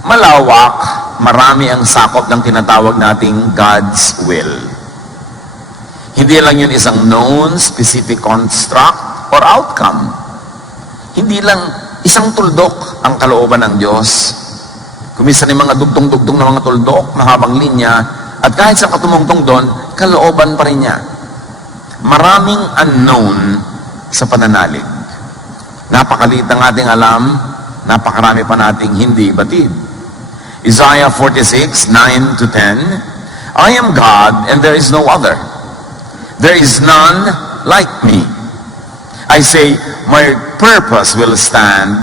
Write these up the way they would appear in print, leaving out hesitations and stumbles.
Malawak, marami ang sakop ng tinatawag nating God's will. Hindi lang yun isang known, specific construct or outcome. Hindi lang isang tuldok ang kalooban ng Diyos. Kuminsan yung mga dugtong-dugtong na mga tuldok, mahabang linya, at kahit sa katumungtong doon, kalooban pa rin niya. Maraming unknown sa pananalig. Napakaliit ang ating alam, napakarami pa nating hindi batid. Isaiah 46, 9 to 10, I am God and there is no other. There is none like me. I say, my purpose will stand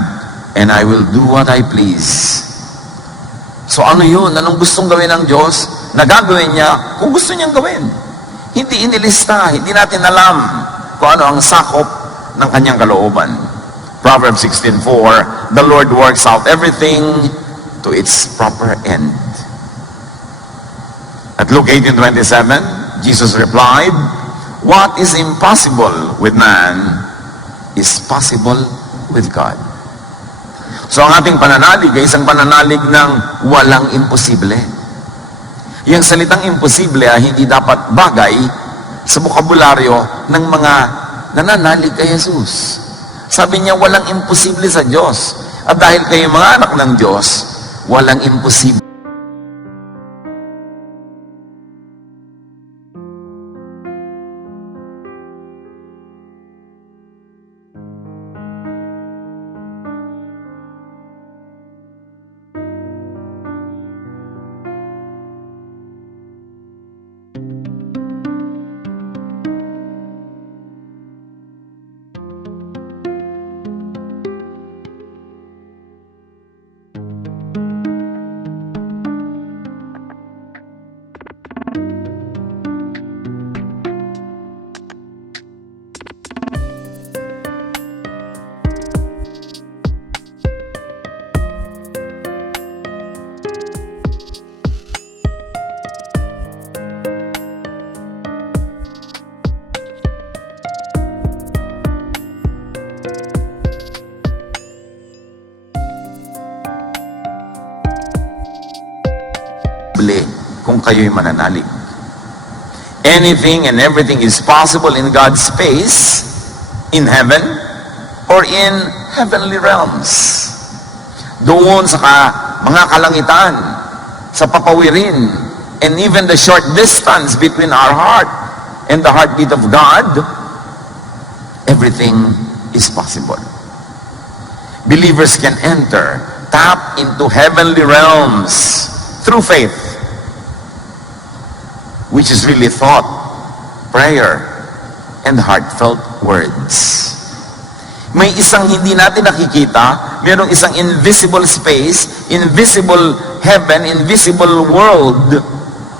and I will do what I please. So ano yun? Anong gustong gawin ng Diyos? Nagagawin niya kung gusto niyang gawin. Hindi inilista, hindi natin alam kung ano ang sakop ng kanyang kalooban. Proverbs 16:4, the Lord works out everything to its proper end. At Luke 18:27, Jesus replied, what is impossible with man is possible with God. So ang ating pananalig ay isang pananalig ng walang imposible. Yung salitang imposible ay hindi dapat bagay sa bokabularyo ng mga nananalig kay Jesus. Sabi niya, walang imposible sa Diyos. At dahil kayo mga anak ng Diyos, walang imposible. Kung kayo'y mananalig. Anything and everything is possible in God's space, in heaven, or in heavenly realms. Doon sa mga kalangitan, sa papawirin, and even the short distance between our heart and the heartbeat of God, everything is possible. Believers can enter, tap into heavenly realms through faith, which is really thought, prayer, and heartfelt words. May isang hindi natin nakikita, mayroong isang invisible space, invisible heaven, invisible world,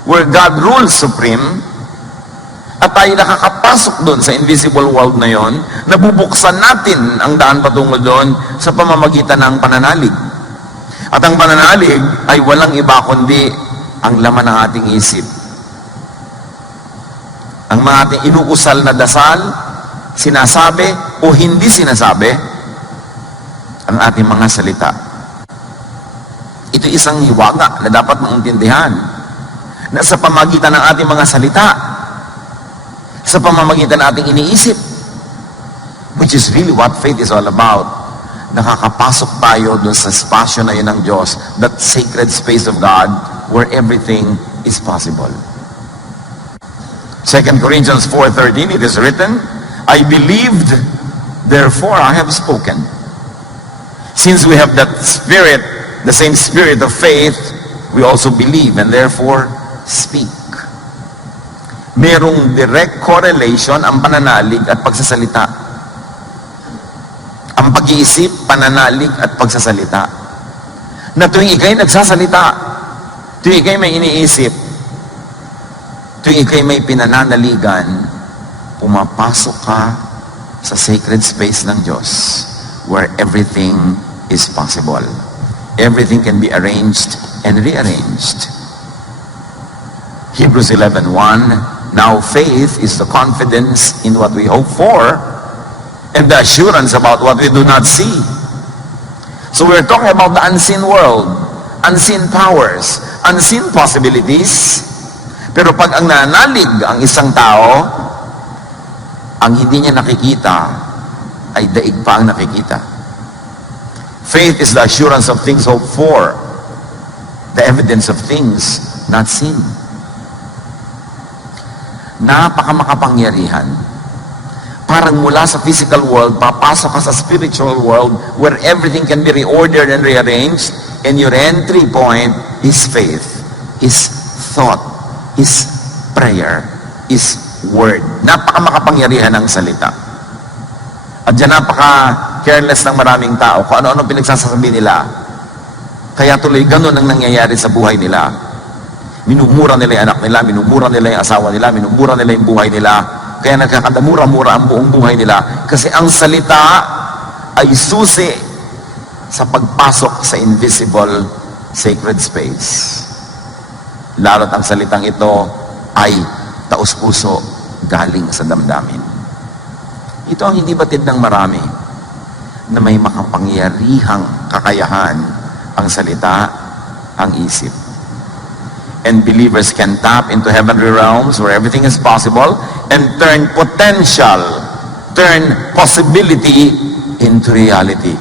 where God rules supreme, at tayo nakakapasok doon sa invisible world na yon, nabubuksan natin ang daan patungo doon sa pamamagitan ng pananalig. At ang pananalig ay walang iba kundi ang laman ng ating isip. Ang mga ating inuusal na dasal, sinasabi o hindi sinasabi, ang ating mga salita. Ito isang hiwaga na dapat maintindihan, na sa pamagitan ng ating mga salita, sa pamamagitan ng ating iniisip, which is really what faith is all about, nakakapasok tayo dun sa spasyo na yun ng Diyos, that sacred space of God, where everything is possible. 2 Corinthians 4:13, it is written, I believed, therefore I have spoken. Since we have that spirit, the same spirit of faith, we also believe and therefore speak. Merong direct correlation ang pananalig at pagsasalita. Ang pag-iisip, pananalig at pagsasalita. Na tuwing ikay nagsasalita, tuwing ikay may iniisip, tuwing ikay may pinananaligan, pumapasok ka sa sacred space ng Diyos where everything is possible. Everything can be arranged and rearranged. Hebrews 11:1, now faith is the confidence in what we hope for and the assurance about what we do not see. So we're talking about the unseen world. unseen powers, unseen possibilities. Pero pag ang nanalig ang isang tao, ang hindi niya nakikita ay daig pa ang nakikita. Faith is the assurance of things hoped for, the evidence of things not seen. Napakamakapangyarihan. Parang mula sa physical world, papasok ka sa spiritual world where everything can be reordered and rearranged, and your entry point is faith, is thought, is prayer, is word. Napakamakapangyarihan ng salita. At dyan napaka-careless ng maraming tao kung ano-ano pinagsasabi nila. Kaya tuloy ganun ang nangyayari sa buhay nila. Minumura nila yung anak nila, minumura nila yung asawa nila, minumura nila yung buhay nila. Kaya nagkakadamura-mura ang buong buhay nila. Kasi ang salita ay susi sa pagpasok sa invisible sacred space. Lalo't ang salitang ito ay taos-puso galing sa damdamin. Ito ang hindi batid ng marami na may makapangyarihang kakayahan ang salita, ang isip. And believers can tap into heavenly realms where everything is possible and turn potential, turn possibility into reality.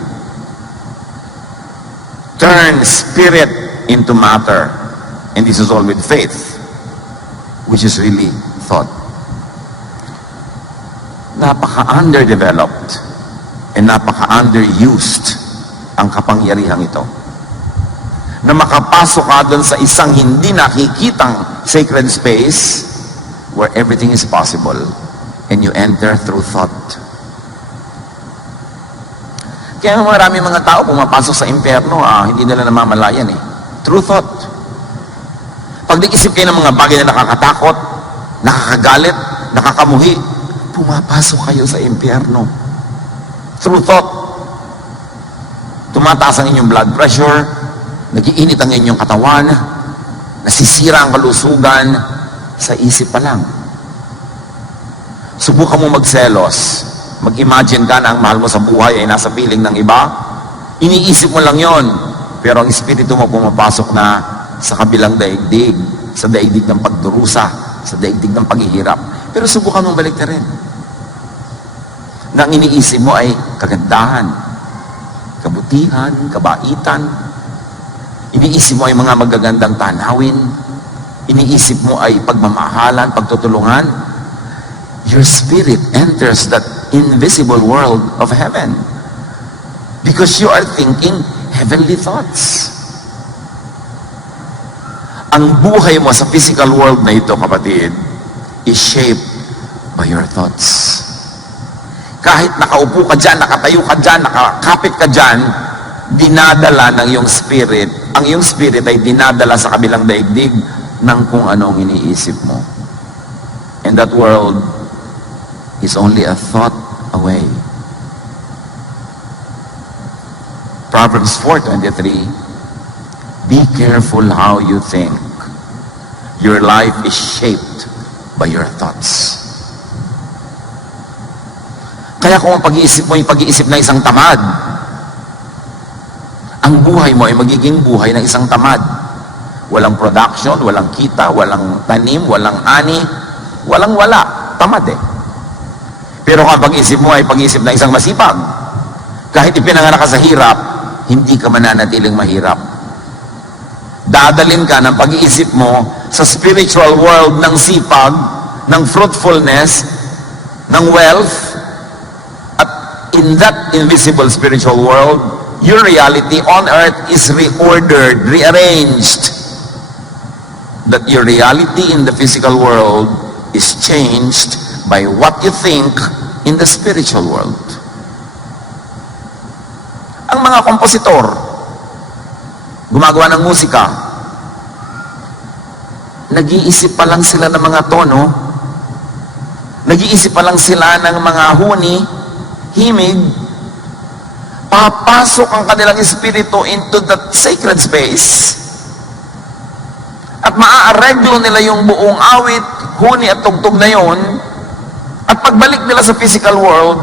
Turn spirit into matter. And this is all with faith, which is really thought. Napaka-underdeveloped and napaka-underused ang kapangyarihang ito. Na makapasok ka doon sa isang hindi nakikitang sacred space where everything is possible and you enter through thought. Kaya marami mga tao pumapasok sa impyerno, hindi nila namamalayan through thought. Pag nag-isip kayo ng mga bagay na nakakatakot, nakakagalit, nakakamuhi, pumapasok kayo sa impyerno. Through thought. Tumataas ang inyong blood pressure, nagiinit ang inyong katawan, nasisira ang kalusugan sa isip pa lang. Subukan mo magselos. Mag-imagine ka na ang mahal mo sa buhay ay nasa piling ng iba. Iniisip mo lang yon, pero ang espiritu mo pumapasok na sa kabilang daigdig, sa daigdig ng pagdurusa, sa daigdig ng paghihirap. Pero subukan mong balik na rin. Na ang iniisip mo ay kagandahan, kabutihan, kabaitan. Iniisip mo ay mga magagandang tanawin. Iniisip mo ay pagmamahalan, pagtutulungan. Your spirit enters that invisible world of heaven because you are thinking heavenly thoughts. Ang buhay mo sa physical world na ito, kapatid, is shaped by your thoughts. Kahit nakaupo ka dyan, nakatayo ka dyan, nakakapit ka dyan, dinadala ng iyong spirit. Ang iyong spirit ay dinadala sa kabilang daigdig ng kung anong iniisip mo. And that world is only a thought away. Proverbs 4:23, be careful how you think. Your life is shaped by your thoughts. Kaya kung ang pag-iisip mo ay pag-iisip na isang tamad, ang buhay mo ay magiging buhay ng isang tamad. Walang production, walang kita, walang tanim, walang ani, walang wala. Tamad Pero kung ang pag-isip mo ay pag-isip na isang masipag, kahit ipinanganak ka sa hirap, hindi ka mananatiling mahirap. Dadalin ka ng pag-iisip mo sa spiritual world ng sipag, ng fruitfulness, ng wealth, at in that invisible spiritual world, your reality on earth is reordered, rearranged. That your reality in the physical world is changed by what you think in the spiritual world. Ang mga kompositor, gumagawa ng musika, nag-iisip pa lang sila ng mga tono, nag-iisip pa lang sila ng mga huni, himig, papasok ang kanilang espiritu into that sacred space at maaareglo nila yung buong awit, huni at tugtog na yon. At pagbalik nila sa physical world,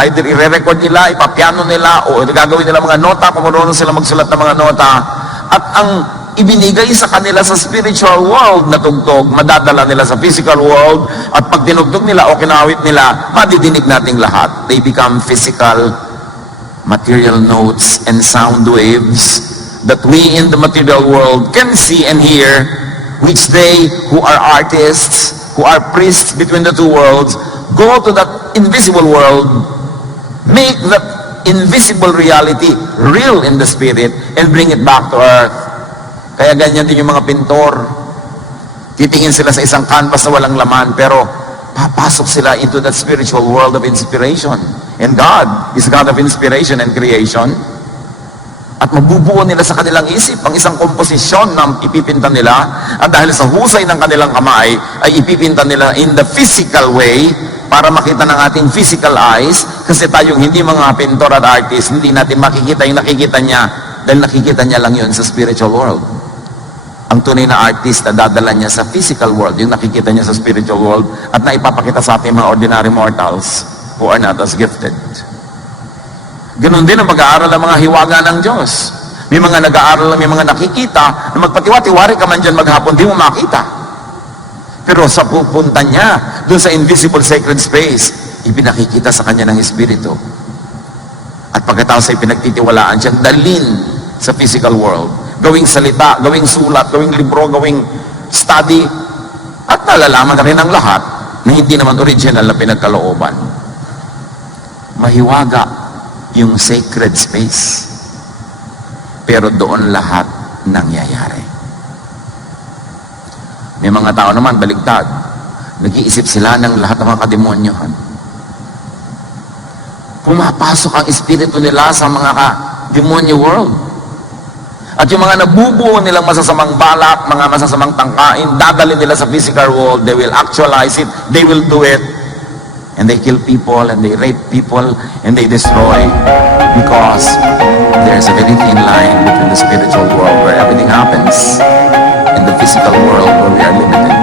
either i-record nila, ipapiano nila, o gagawin nila mga nota, kung marunong sila magsulat ng mga nota, At ang ibinigay sa kanila sa spiritual world na tugtog, madadala nila sa physical world, at pag tinugtog nila o kinawit nila, madidinig nating lahat. They become physical, material notes and sound waves that we in the material world can see and hear, which they who are artists, who are priests between the two worlds, go to that invisible world, make that invisible reality real in the spirit, and bring it back to earth. Kaya ganyan din yung mga pintor. Titingin sila sa isang canvas na walang laman, pero papasok sila into that spiritual world of inspiration. And God is God of inspiration and creation. At mabubuo nila sa kanilang isip ang isang komposisyon na ipipinta nila, at dahil sa husay ng kanilang kamay ay ipipinta nila in the physical way para makita ng ating physical eyes, kasi tayong hindi mga pintor at artist, hindi natin makikita yung nakikita niya, dahil nakikita niya lang yun sa spiritual world. Ang tunay na artist na dadala niya sa physical world, yung nakikita niya sa spiritual world, at naipapakita sa ating mga ordinary mortals who are not as gifted. Ganon din ang mag-aaral ng mga hiwaga ng Diyos. May mga nag-aaral, may mga nakikita, na magpatiwa-tiwari ka man dyan maghapon, di mo makita. Pero sa pupunta niya, doon sa invisible sacred space, ipinakikita sa kanya ng Espiritu. At pagkatapos ay pinagtitiwalaan siyang dalhin sa physical world. Gawing salita, gawing sulat, gawing libro, gawing study. At nalalaman na rin ang lahat na hindi naman original na pinagkalooban. Mahiwaga yung sacred space. Pero doon lahat nangyayari. May mga tao naman baligtad. Nag-iisip sila ng lahat ng mga kademonyohan. Pumapasok ang espiritu nila sa mga demonyo world. At yung mga nabubuo nilang masasamang balak, mga masasamang tangkain, dadali nila sa physical world, they will actualize it, they will do it. And they kill people, and they rape people, and they destroy, because there's a very thin line between the spiritual world where everything happens and the physical world where we are limited.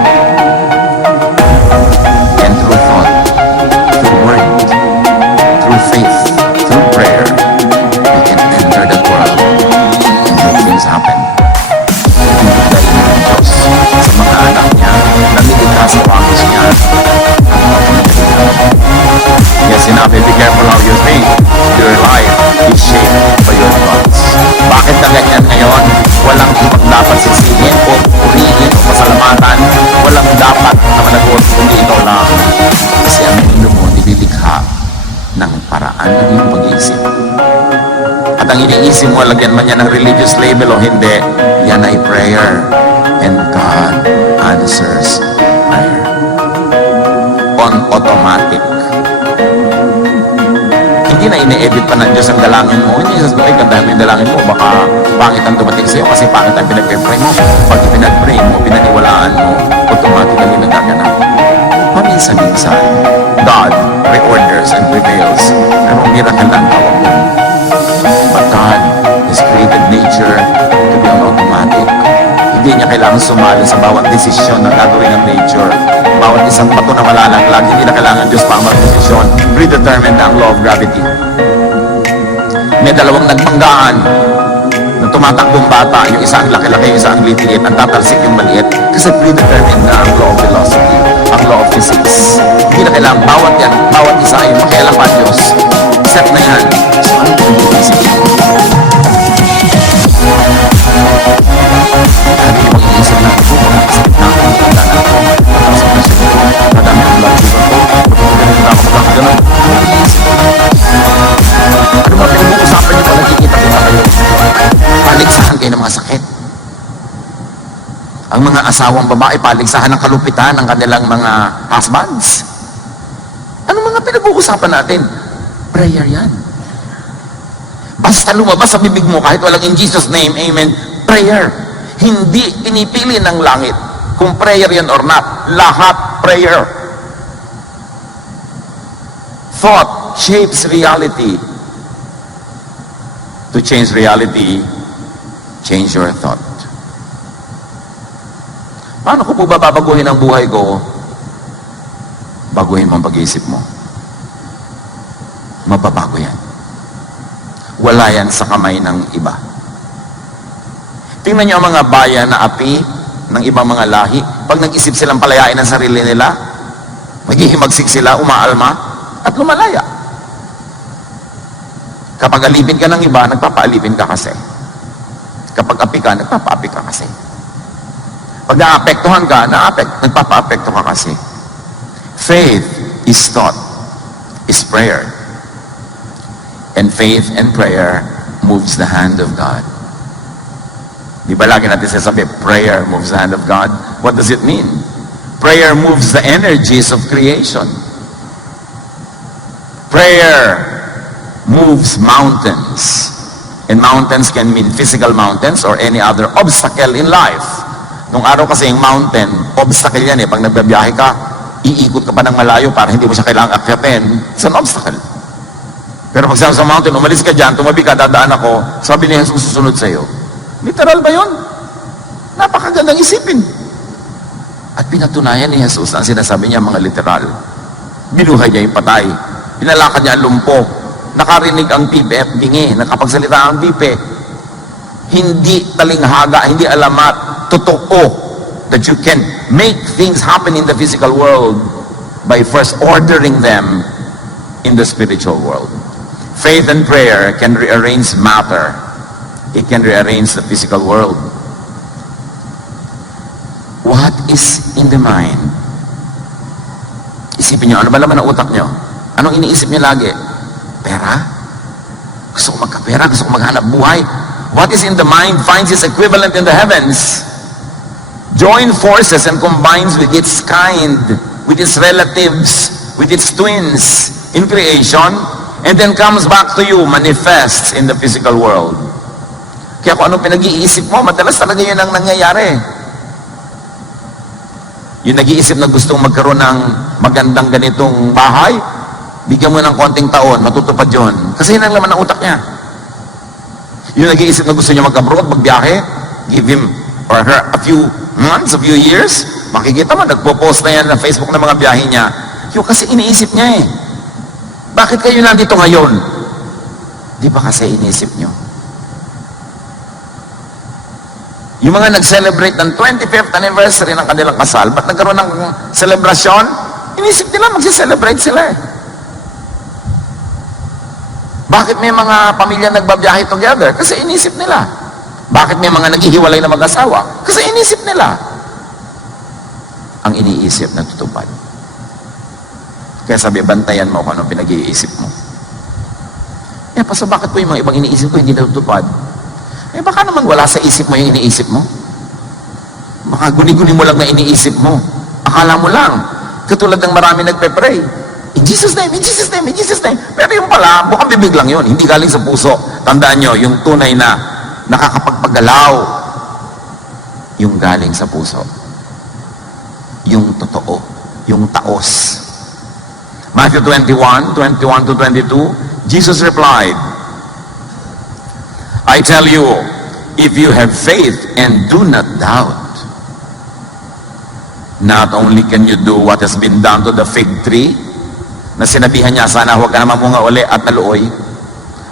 And through thought, through word, through faith, through prayer, we can enter that world and make things happen. Dahil ng Diyos sa mga anak niya, namilikha sa wangis niya. Yes, sinabi, be careful how you think. Your life is shaped by your thoughts. Bakit ka ganyan ngayon? Walang ibang dapat sisihin o purihin o pasalamatan. Walang dapat na managot kundi ikaw lang. Kasi ang mundo mo nilikha ng paraan ng iyong pag-iisip. At ang iniisip mo, lagyan man yan ng religious label o hindi, yan ay prayer. And God answers prayer. On automatic. Hindi na ine-edit pa ng Diyos ang dalangin mo. Hindi sasabihin, ganda mo yung dalangin mo, baka pangit ang dumating sa'yo kasi pangit ang pinag-pray mo. Pag pinag-pray mo, pinaniwalaan mo, automatically nagaganap. Paminsan-minsan, God reorders and prevails. Pero miracle lang tawag mo. But God has created nature to be on automatic. Hindi niya kailangan sumali sa bawat desisyon na gagawin ng nature. Bawat isang bato na malalaglag, hindi na kailangan Diyos pa mag-desisyon. Predetermined ang law of gravity. May dalawang nagpanggaan na tumatakbong bata, yung isa ang laki-laki, yung isa ang liit-liit, ang tatalsik yung maliit. Kasi predetermined na ang law of philosophy, ang law of physics. Hindi na kailangan bawat isa ay makialam ang Diyos. Set na yan. So ano kung hindi-isipin? At yung mag-iisip na ito, mag-iisip na ako, tanda na ako, matasok na siya ito, madami ang lahat ko, ganito na ako magkakaganap, mag-iisip. Ano mga pinag-uusapan niyo pag nakikita-kita kayo? Paligsahan kayo ng mga sakit. Ang mga asawang babae, paligsahan ng kalupitan ng kanilang mga husbands. Ano mga pinag-uusapan natin? Prayer yan. Basta lumabas sa bibig mo, kahit walang in Jesus' name, amen, prayer. Hindi pinipili ng langit kung prayer yan or not. Lahat prayer. Thought shapes reality. To change reality, change your thought. Paano ko po ba babaguhin ang buhay ko? Baguhin mo ang pag-iisip mo. Mababago yan. Wala yan sa kamay ng iba. Tingnan niyo ang mga bayan na api ng ibang mga lahi. Pag nag-isip silang palayain ang sarili nila, maghihimagsik sila, umaalma, at lumalaya. Kapag alipin ka ng iba, nagpapaalipin ka kasi. Kapag api ka, nagpapaapi ka kasi. Pag naapektuhan ka, nagpapaapekto ka kasi. Faith is thought, is prayer. And faith and prayer moves the hand of God. Di ba lagi natin sasabi, prayer moves the hand of God? What does it mean? Prayer moves the energies of creation. Prayer moves mountains. And mountains can mean physical mountains or any other obstacle in life. Nung araw kasi yung mountain, obstacle yan eh. Pag nagbabiyahe ka, iikot ka pa ng malayo para hindi mo siya kailangang akyatin. It's an obstacle. Pero pag sa mountain, umalis ka dyan, tumabi ka, dadaan ako, sabi ni Jesus susunod sa'yo. Literal ba yun? Napakagandang isipin. At pinatunayan ni Jesus ang sinasabi niya mga literal. Binuhay niya yung patay. Pinalakad niya ang lumpo. Nakarinig ang tipe at bingi. Nakapagsalita ang tipe. Hindi talinghaga, hindi alamat. Totoo that you can make things happen in the physical world by first ordering them in the spiritual world. Faith and prayer can rearrange matter. It can rearrange the physical world. What is in the mind? Isipin nyo, ano ba laman ang utak nyo? Anong iniisip nyo lagi? Pera? Gusto ko magkapera? Gusto ko maghanap buhay? What is in the mind finds its equivalent in the heavens. Join forces and combines with its kind, with its relatives, with its twins in creation, and then comes back to you, manifests in the physical world. Kaya kung anong pinag-iisip mo, madalas talaga yun ang nangyayari. Yung nag-iisip na gustong magkaroon ng magandang ganitong bahay, bigyan mo ng konting taon, matutupad yun. Kasi yun ang laman ng utak niya. Yung nag-iisip na gusto niya mag-abroad, magbiyahe, give him or her a few months, a few years, makikita mo, nagpo-post na yan na Facebook ng mga biyahe niya. Yung kasi iniisip niya eh. Bakit kayo nandito ngayon? Di ba kasi iniisip niyo? Yung mga nag-celebrate ng 25th anniversary ng kanilang kasal, ba't nagkaroon ng celebration? Inisip nila, magsi-celebrate sila eh. Bakit may mga pamilya nagbabiyahe together? Kasi inisip nila. Bakit may mga naghihiwalay na mag-asawa? Kasi inisip nila. Ang iniisip na tutupad. Kaya sabi, bantayan mo kung anong pinag-iisip mo. Eh, paso bakit po yung mga ibang iniisip ko hindi natutupad? Eh, baka naman wala sa isip mo yung iniisip mo. Baka guni-guni mo lang na iniisip mo. Akala mo lang. Katulad ng marami nagpe-pray. In Jesus' name, in Jesus' name, in Jesus' name. Pero yung pala, bukang bibig lang yun. Hindi galing sa puso. Tandaan nyo, yung tunay na nakakapagpagalaw, yung galing sa puso. Yung totoo. Yung taos. Matthew 21 to 22, Jesus replied, I tell you, if you have faith and do not doubt, not only can you do what has been done to the fig tree, na sinabihan niya, sana huwag ka na mamunga uli at naluoy,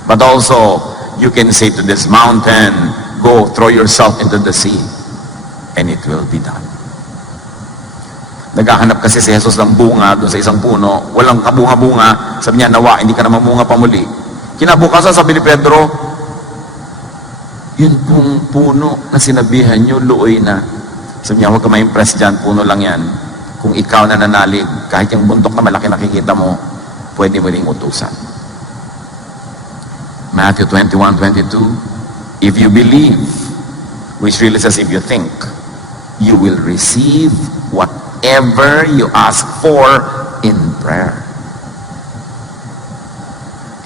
but also, you can say to this mountain, go throw yourself into the sea, and it will be done. Naghahanap kasi si Jesus ng bunga doon sa isang puno, walang kabunga-bunga, sabi niya, nawa, hindi ka na mamunga pa muli. Kinabukasan, sabi ni Pedro, yun pong puno na sinabihan nyo, luoy na. Sabi niya, huwag ka ma-impress dyan, puno lang yan. Kung ikaw na nanalig, kahit yung buntok na malaki nakikita mo, pwede mo ring utusan. Matthew 21:22, if you believe, which really says if you think, you will receive whatever you ask for in prayer.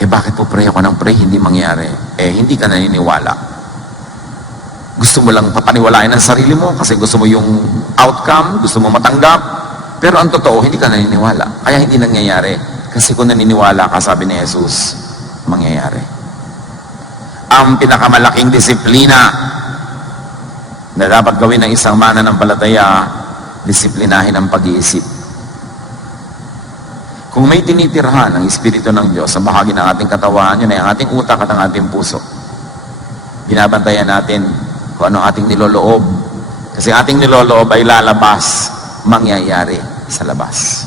Eh bakit po pray ako ng pray, hindi mangyari? Eh hindi ka naniniwala. Gusto mo lang papaniwalain ang sarili mo kasi gusto mo yung outcome, gusto mo matanggap. Pero ang totoo, hindi ka naniniwala. Kaya hindi nangyayari. Kasi kung naniniwala ka, sabi ni Jesus, mangyayari. Ang pinakamalaking disiplina na dapat gawin ng isang mananampalataya, disiplinahin ang pag-iisip. Kung may tinitirhan ang Espiritu ng Diyos sa bahagi ng ating katawan, yun ay ang ating utak at ang ating puso. Binabantayan natin kung ano ating niloloob. Kasi ating niloloob ay lalabas, mangyayari sa labas.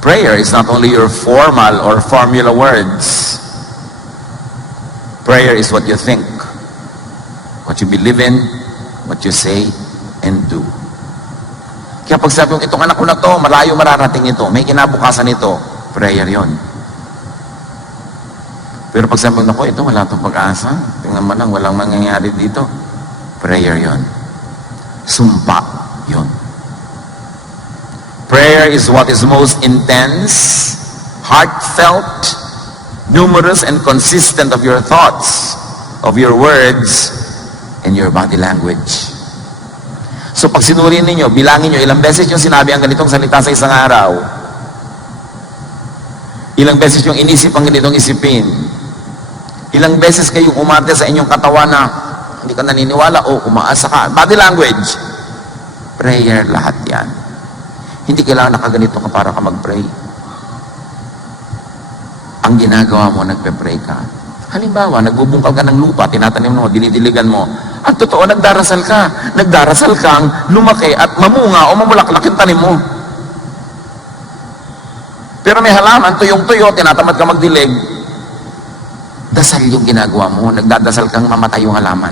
Prayer is not only your formal or formula words. Prayer is what you think, what you believe in, what you say, and do. Kaya pag sabi mo, itong anak ko na to, malayo mararating ito, may kinabukasan ito, prayer yon. Pero pag sabi mo, ito wala itong pag-asa, tingnan mo lang, walang mangyayari dito, prayer yon. Sumpa yon. Prayer is what is most intense, heartfelt, numerous, and consistent of your thoughts, of your words, and your body language. So pag sinurin ninyo, bilangin nyo, ilang beses yung sinabi ang ganitong salita sa isang araw. Ilang beses yung inisip ang ganitong isipin. Ilang beses kayong umarte sa inyong katawan na hindi ka naniniwala o umaasa ka. Body language. Prayer, lahat yan. Hindi kailangan nakaganito ka para ka mag-pray. Ang ginagawa mo, nagpe-pray ka. Halimbawa, nagbubungkal ka ng lupa, tinatanim mo, dinidiligan mo. Ang totoo, nagdarasal ka. Nagdarasal kang lumaki at mamunga o mamulaklak yung tanim mo. Pero may halaman, tuyong-tuyo, tinatamad ka magdilig. Dasal yung ginagawa mo. Nagdadasal kang mamatay yung halaman.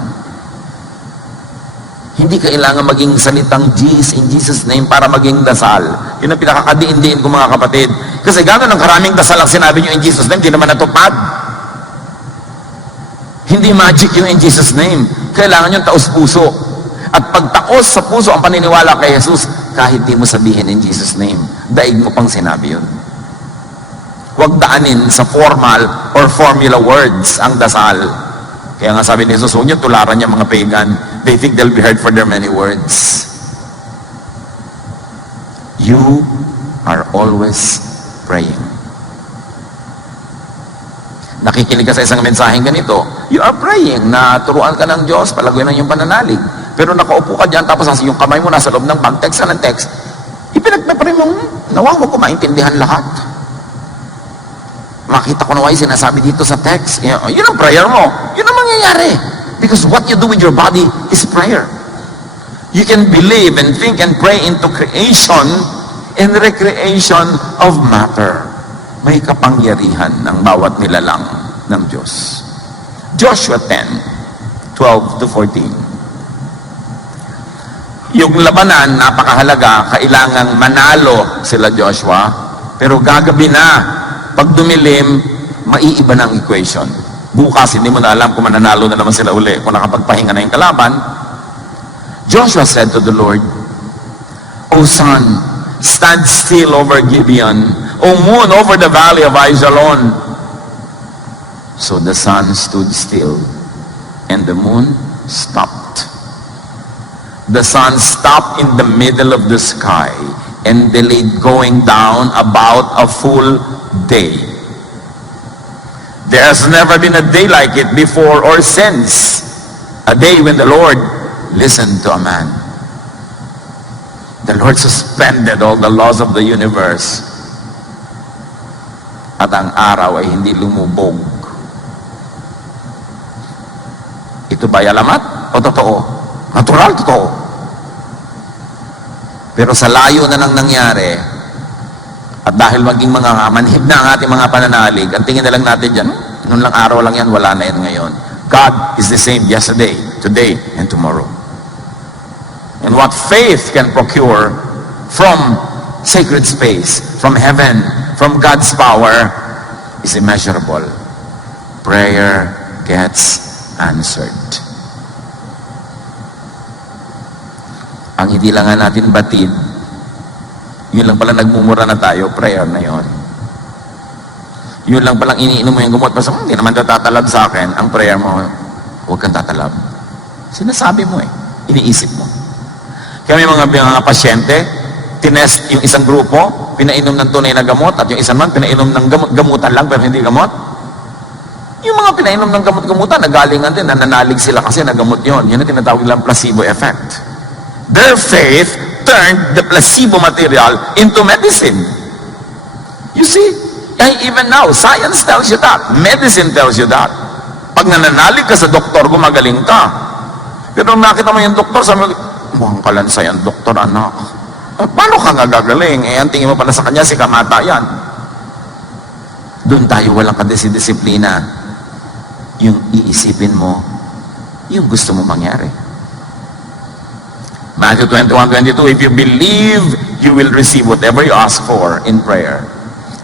Hindi kailangan maging salitang Jesus in Jesus' name para maging dasal. Yun ang pinakakadiin-diin ko mga kapatid. Kasi gano'n ang karaming dasal ang sinabi nyo in Jesus' name, hindi naman natupad. Hindi magic yung in Jesus' name. Kailangan yung taos-puso. At pag taos sa puso ang paniniwala kay Jesus, kahit di mo sabihin in Jesus' name, daig mo pang sinabi yun. Huwag daanin sa formal or formula words ang dasal. Kaya nga sabi ni Jesus, huwag niyo tularan niya mga pagan. They think they'll be heard for their many words. You are always praying. Nakikinig ka sa isang mensaheng ganito, you are praying na turuan ka ng Diyos, palaguin ang iyong pananalig. Pero nakaupo ka dyan, tapos yung kamay mo nasa loob ng bag, text ka ng text, ipinagpapray mo, nawa, huwag ko maintindihan lahat. Makita ko na why sinasabi dito sa text. Yun ang prayer mo. Yun ang mangyayari. Because what you do with your body is prayer. You can believe and think and pray into creation and recreation of matter. May kapangyarihan ng bawat nilalang ng Diyos. Joshua 10:12 to 14. Yung labanan, napakahalaga, kailangang manalo sila Joshua, pero gagabi na. Pag dumilim, maiiba ng equation. Bukas, hindi mo na alam kung mananalo na naman sila uli. Kung nakapagpahinga na yung kalaban, Joshua said to the Lord, O sun, stand still over Gibeon. O moon, over the valley of Ajalon. So the sun stood still, and the moon stopped. The sun stopped in the middle of the sky, and delayed going down about a full day. There has never been a day like it before or since. A day when the Lord listened to a man. The Lord suspended all the laws of the universe. At ang araw ay hindi lumubog. Ito ba alamat o totoo? Natural, totoo. Pero sa layo na nang nangyari, at dahil maging mga manhid na ang ating mga pananalig, ang tingin na lang natin dyan, noon lang araw lang yan, wala na yan ngayon. God is the same yesterday, today, and tomorrow. And what faith can procure from sacred space, from heaven, from God's power, is immeasurable. Prayer gets answered. Ang hindi lang nga natin batid, yun lang pala nagmumura na tayo, prayer na yun. Yun lang palang iniinom mo yung gamot, basta hindi naman daw tatalab sa akin, ang prayer mo, huwag kang tatalab. Sinasabi mo iniisip mo. Kaya may mga pasyente, tinest yung isang grupo, pinainom ng tunay na gamot, at yung isang man, pinainom ng gamutan lang, pero hindi gamot. Yung mga pinainom ng gamot-gamutan, nagalingan din, nananalig sila kasi nagamot yun. Yun ang tinatawag nilang placebo effect. Their faith turned the placebo material into medicine. You see, even now, science tells you that. Medicine tells you that. Pag nananalig ka sa doktor, gumagaling ka. Pero nung nakita mo yung doktor, sabi mo, mukhang kalansay ang doktor, anak. Paano ka nga gagaling? Ang tingin mo pala sa kanya, si kamatayan. Doon tayo walang kadisiplina. Yung iisipin mo, yung gusto mo mangyari. Matthew 21:22, if you believe, you will receive whatever you ask for in prayer.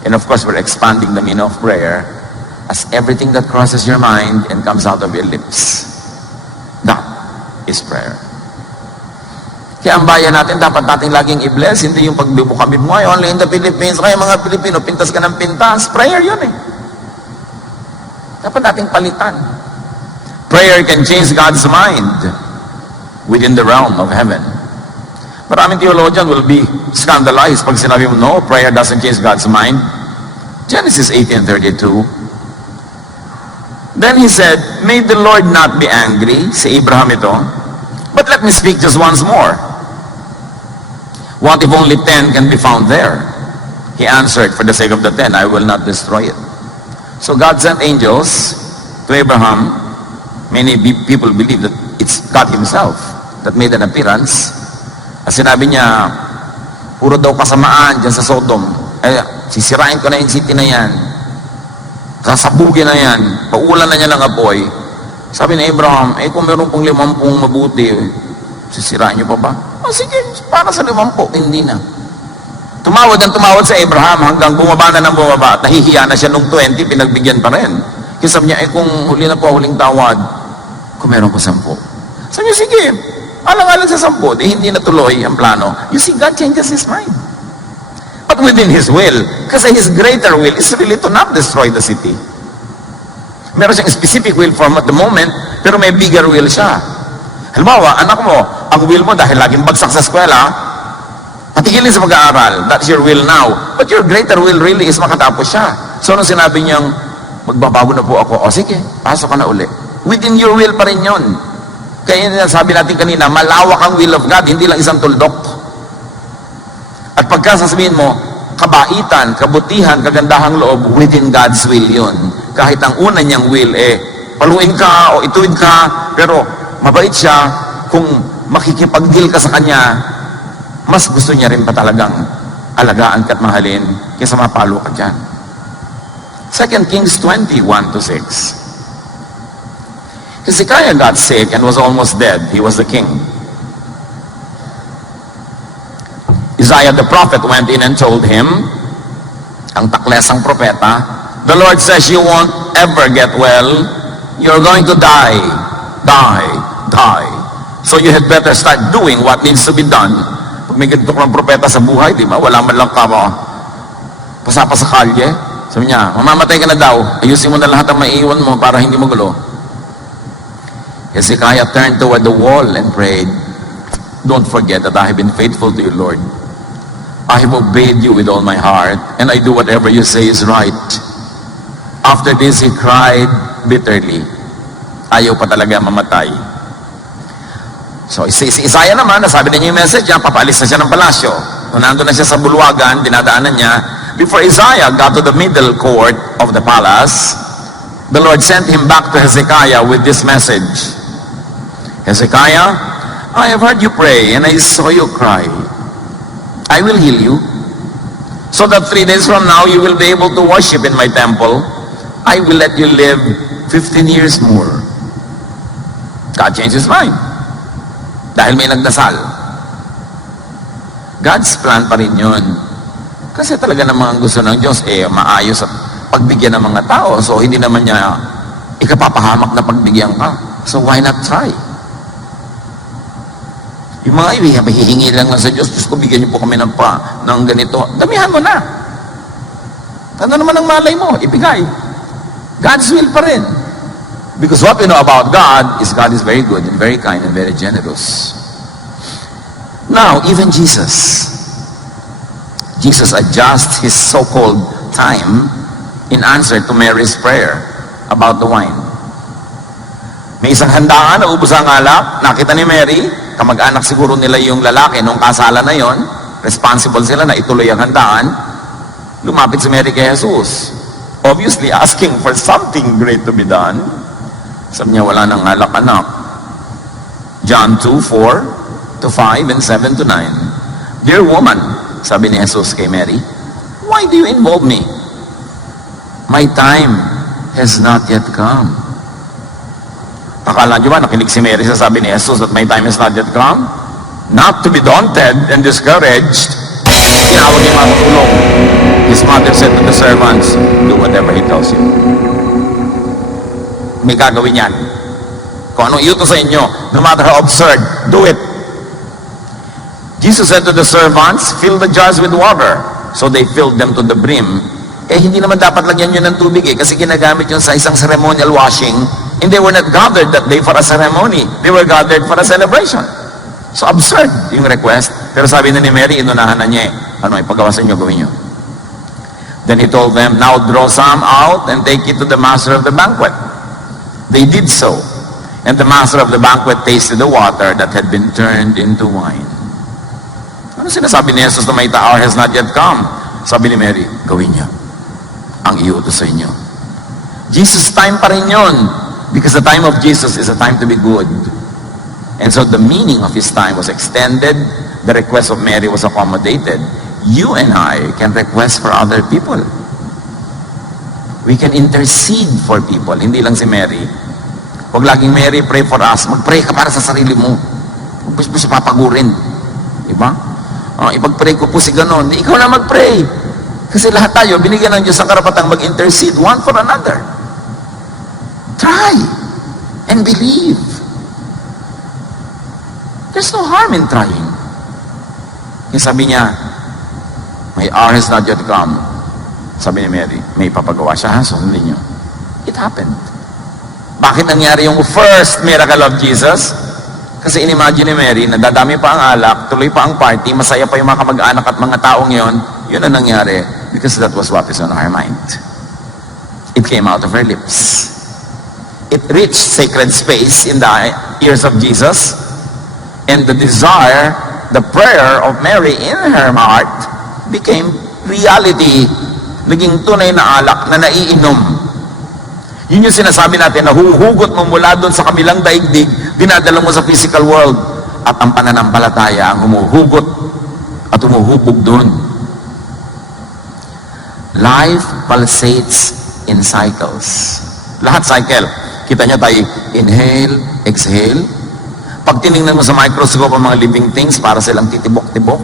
And of course, we're expanding the meaning of prayer as everything that crosses your mind and comes out of your lips. That is prayer. Kaya ang bayan natin, dapat natin laging i-bless, hindi yung pagbibukabib mo, ay only in the Philippines. Kaya mga Pilipino, pintas ka ng pintas. Prayer yun eh. Dapat nating palitan. Prayer can change God's mind within the realm of heaven. Maraming theologian will be scandalized pag sinabi mo, no, prayer doesn't change God's mind. Genesis 18:32. Then he said, may the Lord not be angry, si Abraham ito, but let me speak just once more. What if only 10 can be found there? He answered, for the sake of the 10, I will not destroy it. So God sent angels to Abraham. Many people believe that it's God himself that made an appearance. At sinabi niya, puro daw kasamaan dyan sa Sodom. Sisirain ko na yung city na yan. Sasabugin na yan. Paulan na niya ng apoy. Sabi ni Abraham, kung meron pong 50 mabuti, sisirain niyo pa ba? Sige, para sa 50, hindi na. Tumawad sa Abraham hanggang bumaba na ng bumaba. Nahihiya na siya nung 20, pinagbigyan pa rin. Kaya sabi niya, kung huli na po, huling tawad, kung meron po 10. Sabi niya, sige, alang-alang sa 10, hindi natuloy ang plano. You see, God changes His mind. But within His will, kasi His greater will is really to not destroy the city. Meron siyang specific will from at the moment, pero may bigger will siya. Halimbawa, anak mo, ang will mo dahil laging bagsak sa eskwela, patigilin sa pag-aaral. That's your will now. But your greater will really is makatapos siya. So, nung sinabi niyang, magbabago na po ako, sige, pasok ka na uli. Within your will pa rin yun. Kaya sabi natin kanina, malawak ang will of God, hindi lang isang tuldok. At pagka sasabihin mo, kabaitan, kabutihan, kagandahang loob, within God's will yun. Kahit ang una niyang will, paluin ka o ituwid ka, pero mabait siya, kung makikipag-deal ka sa kanya, mas gusto niya rin pa talagang alagaan ka at mahalin kaysa mapalo ka dyan. 2 Kings 20:1-6. Hezekiah got sick and was almost dead. He was the king. Isaiah the prophet went in and told him, ang taklesang propeta, the Lord says you won't ever get well. You're going to die. So you had better start doing what needs to be done. Pag may ganito kang propeta sa buhay, di ba? Wala man lang ka mo. Pasapa sa kalye. Sabi niya, mamamatay ka na daw. Ayusin mo na lahat ang maiiwan mo para hindi magulo. Hezekiah turned toward the wall and prayed, don't forget that I have been faithful to you, Lord. I have obeyed you with all my heart, and I do whatever you say is right. After this, he cried bitterly. Ayaw pa talaga mamatay. So, si Isaiah naman, nasabi na niya yung message niya, papalis na siya ng palasyo. Kung nandun na siya sa bulwagan, dinadaanan niya. Before Isaiah got to the middle court of the palace, the Lord sent him back to Hezekiah with this message. Hezekiah, I have heard you pray, and I saw you cry. I will heal you, so that 3 days from now you will be able to worship in my temple. I will let you live 15 years more. God changed His mind. Dahil may nagdasal. God's plan pa rin yun. Kasi talaga namang gusto ng Diyos, maayos at pagbigyan ng mga tao. So, hindi naman niya ikapapahamak na pagbigyan ka. So, why not try? Yung mga hihingi lang sa Diyos, Diyos ko, bigyan niyo po kami ng ganito. Damihan mo na. Ano naman ang malay mo? Ibigay. God's will pa rin. Because what we know about God is very good and very kind and very generous. Now, even Jesus adjusts His so-called time in answer to Mary's prayer about the wine. May isang handaan, naubos ang alak, nakita ni Mary, kamag-anak siguro nila yung lalaki nung kasalan na yon, responsible sila na ituloy ang handaan, lumapit si Mary kay Jesus. Obviously asking for something great to be done. Sabi niya, wala nang alak, anak. John 2:4-5 and 7-9. Dear woman, sabi ni Jesus kay Mary, why do you involve me? My time has not yet come. Akala niyo ba, nakinig si Mary sa sabi ni Jesus that my time has not yet come? Not to be daunted and discouraged, tinawag niya matulong. His mother said to the servants, do whatever he tells you. May gagawin yan. Kung anong iutos sa inyo, no matter how absurd, do it. Jesus said to the servants, fill the jars with water. So they filled them to the brim. Hindi naman dapat lagyan yun ng tubig kasi ginagamit yun sa isang ceremonial washing. And they were not gathered that day for a ceremony. They were gathered for a celebration. So absurd yung request. Pero sabi na ni Mary, inunahan na niya ipagawa sa inyo, gawin nyo. Then he told them, now draw some out and take it to the master of the banquet. They did so. And the master of the banquet tasted the water that had been turned into wine. Ano sinasabi ni Jesus na the hour has not yet come? Sabi ni Mary, gawin niya ang iutos sa inyo. Jesus' time pa rin yun. Because the time of Jesus is a time to be good. And so the meaning of his time was extended. The request of Mary was accommodated. You and I can request for other people. We can intercede for people. Hindi lang si Mary. Huwag laging, Mary, pray for us. Mag-pray ka para sa sarili mo. Huwag mo siya papagurin. Diba? Ipag-pray ko po si ganon. Ikaw na mag-pray. Kasi lahat tayo, binigyan ng Diyos ang karapatang mag-intercede one for another. Try and believe. There's no harm in trying. Yung sabi niya, my hour has not yet come. Sabi ni Mary, may papagawa siya, sundin niyo. It happened. Bakit nangyari yung first miracle of Jesus? Kasi inimagine ni Mary, nadadami pa ang alak, tuloy pa ang party, masaya pa yung mga kamag-anak at mga taong yon. Yun ang nangyari. Because that was what is on her mind. It came out of her lips. It reached sacred space in the ears of Jesus. And the desire, the prayer of Mary in her heart became reality. Naging tunay na alak na naiinom. Yun yung sinasabi natin, nahuhugot mo mula doon sa kabilang daigdig, dinadala mo sa physical world. At ang pananampalataya ang humuhugot at humuhubog doon. Life pulsates in cycles. Lahat cycle. Kita niya tayo, inhale, exhale. Pag tinignan mo sa microscope ang mga living things, para silang titibok-tibok.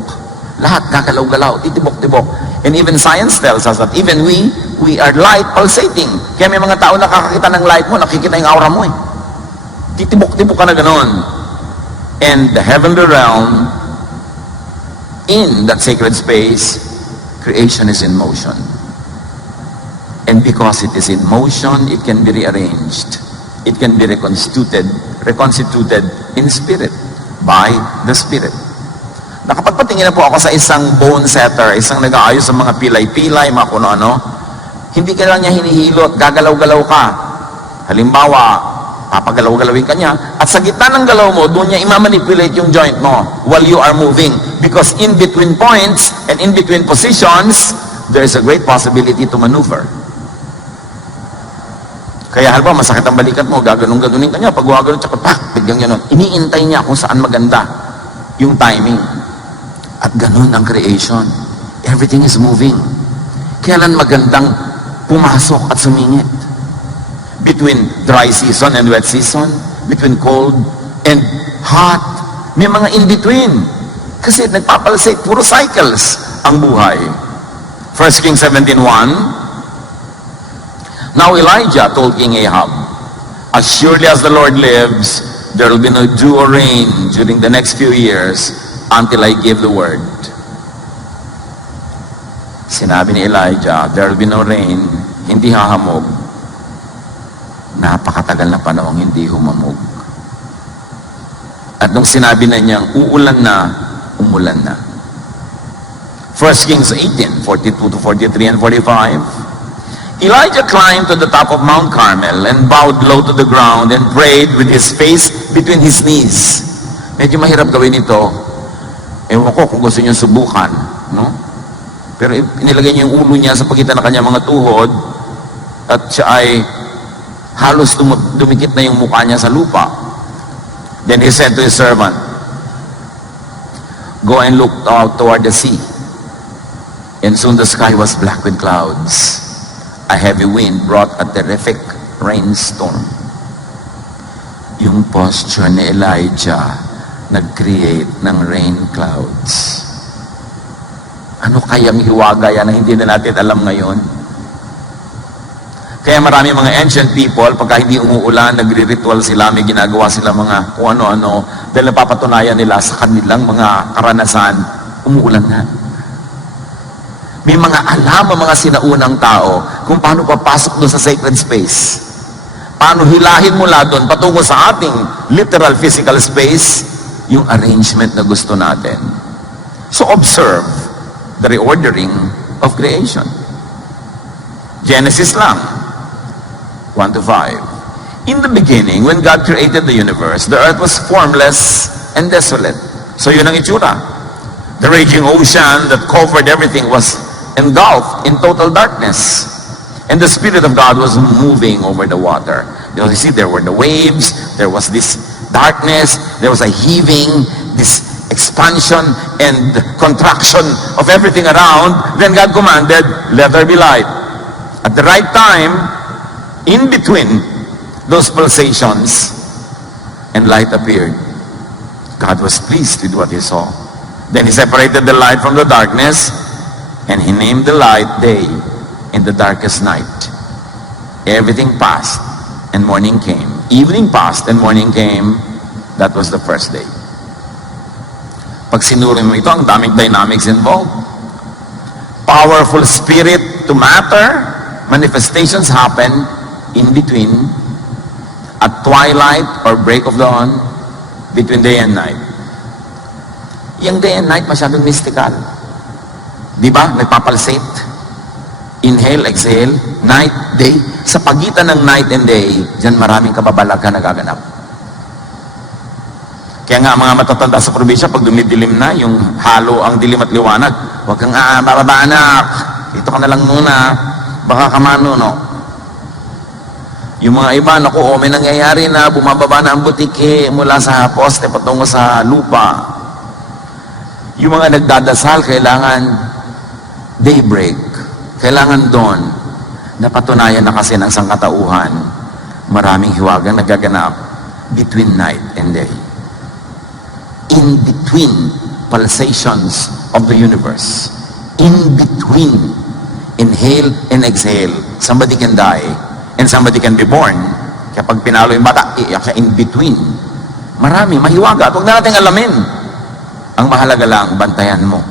Lahat kakalaw-galaw, titibok-tibok. And even science tells us that even we are light pulsating. Kaya may mga tao nakakakita ng light mo, nakikita yung aura mo eh. Titibok-tibok ka na ganon. And the heavenly realm, in that sacred space, creation is in motion. And because it is in motion, it can be rearranged. It can be reconstituted in spirit, by the Spirit. Nakapagpatingin na po ako sa isang bone setter, isang nag-aayos sa mga pilay-pilay, mga kuno-ano. Hindi ka lang niya hinihilot, gagalaw-galaw ka. Halimbawa, papagalaw-galawin ka niya, at sa gitna ng galaw mo, doon niya imamanipulate yung joint mo while you are moving. Because in between points and in between positions, there is a great possibility to maneuver. Kaya halimbawa, masakit ang balikat mo, gaganong-ganunin ka niya, pag gumagano, tsaka biglang gano'n. Iniintay niya kung saan maganda yung timing. At ganun ang creation. Everything is moving. Kailan magandang pumasok at sumingit? Between dry season and wet season, between cold and hot, may mga in-between. Kasi nagpapalsate, puro cycles ang buhay. 1 Kings 17:1. Now Elijah told King Ahab, as surely as the Lord lives, there will be no dew or rain during the next few years until I give the word. Sinabi ni Elijah, there will be no rain, hindi hahamog. Napakatagal na panahon hindi humamog. At nung sinabi na niyang uulan na, umulan na. 1 Kings 18:42-43 and 45. Elijah climbed to the top of Mount Carmel and bowed low to the ground and prayed with his face between his knees. Medyo mahirap gawin ito. Ewan ko kung gusto niyo subukan, no? Pero inilagay niya yung ulo niya sa pagitan ng kanyang mga tuhod at siya ay Halos dumikit na yung mukha niya sa lupa. Then he said to his servant, "Go and look out toward the sea." And soon the sky was black with clouds. A heavy wind brought a terrific rainstorm. Yung posture ni Elijah nag-create ng rain clouds. Ano kayang hiwaga yan na hindi na natin alam ngayon? Kaya marami mga ancient people, pagka hindi umuulan, nagre-ritual sila, may ginagawa sila mga kung ano-ano, dahil napapatunayan nila sa kanilang mga karanasan, umuulan na. May mga alam ang mga sinaunang tao kung paano papasok doon sa sacred space. Paano hilahin mula doon patungo sa ating literal physical space yung arrangement na gusto natin. So observe the reordering of creation. Genesis lang, 1 to 5. In the beginning, when God created the universe, the earth was formless and desolate. So yun ang itsura. The raging ocean that covered everything was engulfed in total darkness. And the Spirit of God was moving over the water. You see, there were the waves, there was this darkness, there was a heaving, this expansion and contraction of everything around. Then God commanded, "Let there be light." At the right time, in between those pulsations, and light appeared. God was pleased with what he saw. Then he separated the light from the darkness, and he named the light day in the darkest night. Everything passed, and morning came. Evening passed, and morning came. That was the first day. Pag sinurin mo ito, ang daming dynamics involved. Powerful spirit to matter. Manifestations happen in between, at twilight or break of dawn, between day and night. Yung day and night masyadong mystical. Di ba? Nagpapalsate. Inhale, exhale, night, day. Sa pagitan ng night and day, dyan maraming kababalagan nagaganap. Kaya nga mga matatanda sa probinsya, pag dumidilim na, yung halo ang dilim at liwanag, huwag kang bababa anak, dito ka na lang muna, baka kamano, no? Yung mga iba, naku, may nangyayari na, bumababa na ang butike mula sa poste patungo sa lupa. Yung mga nagdadasal, kailangan daybreak, kailangan dawn. Napatunayan na kasi ng sangkatauhan, maraming hiwagang nagaganap between night and day. In between pulsations of the universe, in between inhale and exhale, somebody can die and somebody can be born. Kaya pag pinalo yung bata, iyak siya in between. Marami, mahiwaga. At huwag na natin alamin. Ang mahalaga lang, bantayan mo.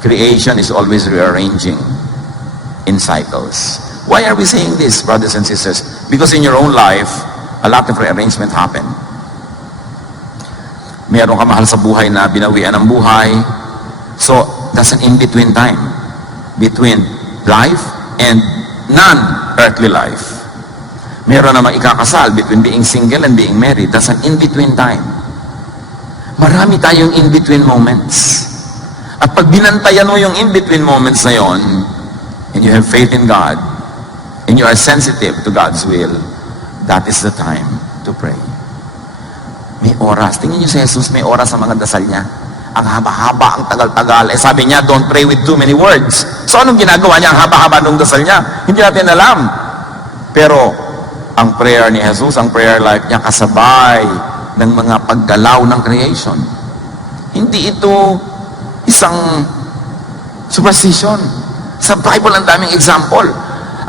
Creation is always rearranging in cycles. Why are we saying this, brothers and sisters? Because in your own life, a lot of rearrangement happen. Meron ka mahal sa buhay na binawian ng buhay. So, that's an in-between time. Between life and non-earthly life. Meron namang ikakasal between being single and being married. That's an in-between time. Marami tayong in-between moments. At pag binantayan mo yung in-between moments na yon, and you have faith in God, and you are sensitive to God's will, that is the time to pray. May oras. Tingnan niyo si Jesus, may oras sa mga dasal niya. Ang haba-haba, ang tagal-tagal. Eh sabi niya, don't pray with too many words. So anong ginagawa niya? Ang haba-haba ng dasal niya. Hindi natin alam. Pero, ang prayer ni Jesus, ang prayer life niya, kasabay ng mga paggalaw ng creation. Hindi ito isang superstition. Sa Bible, ang daming example.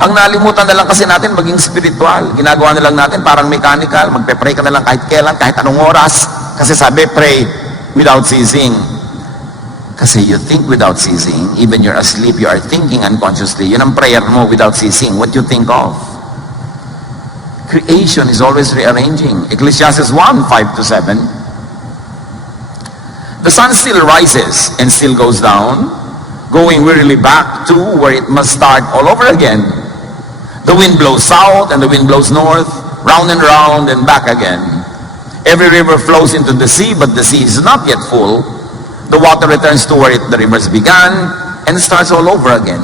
Ang nalimutan na lang kasi natin maging spiritual. Ginagawa na lang natin parang mechanical. Magpe-pray ka na lang kahit kailan, kahit anong oras. Kasi sabi, pray without ceasing. Kasi you think without ceasing. Even you're asleep, you are thinking unconsciously. Yun ang prayer mo without ceasing. What you think of? Creation is always rearranging. Ecclesiastes 1, 5 to 7. The sun still rises and still goes down, going wearily back to where it must start all over again. The wind blows south and the wind blows north, round and back again. Every river flows into the sea, but the sea is not yet full. The water returns to where the rivers began and starts all over again.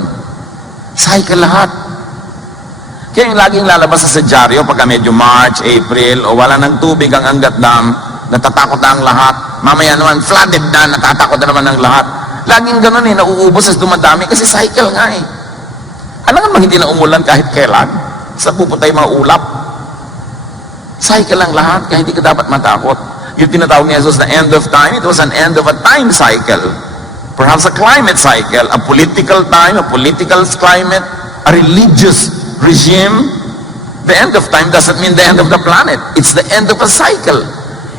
Cycle lahat. Kaya yung laging lalabas sa dyaryo pagka medyo March, April, o wala ng tubig ang Angat Dam, natatakot na ang lahat. Mamaya naman, flooded na, natatakot na naman ang lahat. Laging ganun nauubos as dumadami kasi cycle nga eh. Alam nga hindi na umulan kahit kailan? Sa pupunta yung mga ulap. Cycle lang lahat, kaya hindi ka dapat matakot. Yung tinatawag ni Jesus na end of time, it was an end of a time cycle. Perhaps a climate cycle, a political time, a political climate, a religious regime. The end of time doesn't mean the end of the planet. It's the end of a cycle.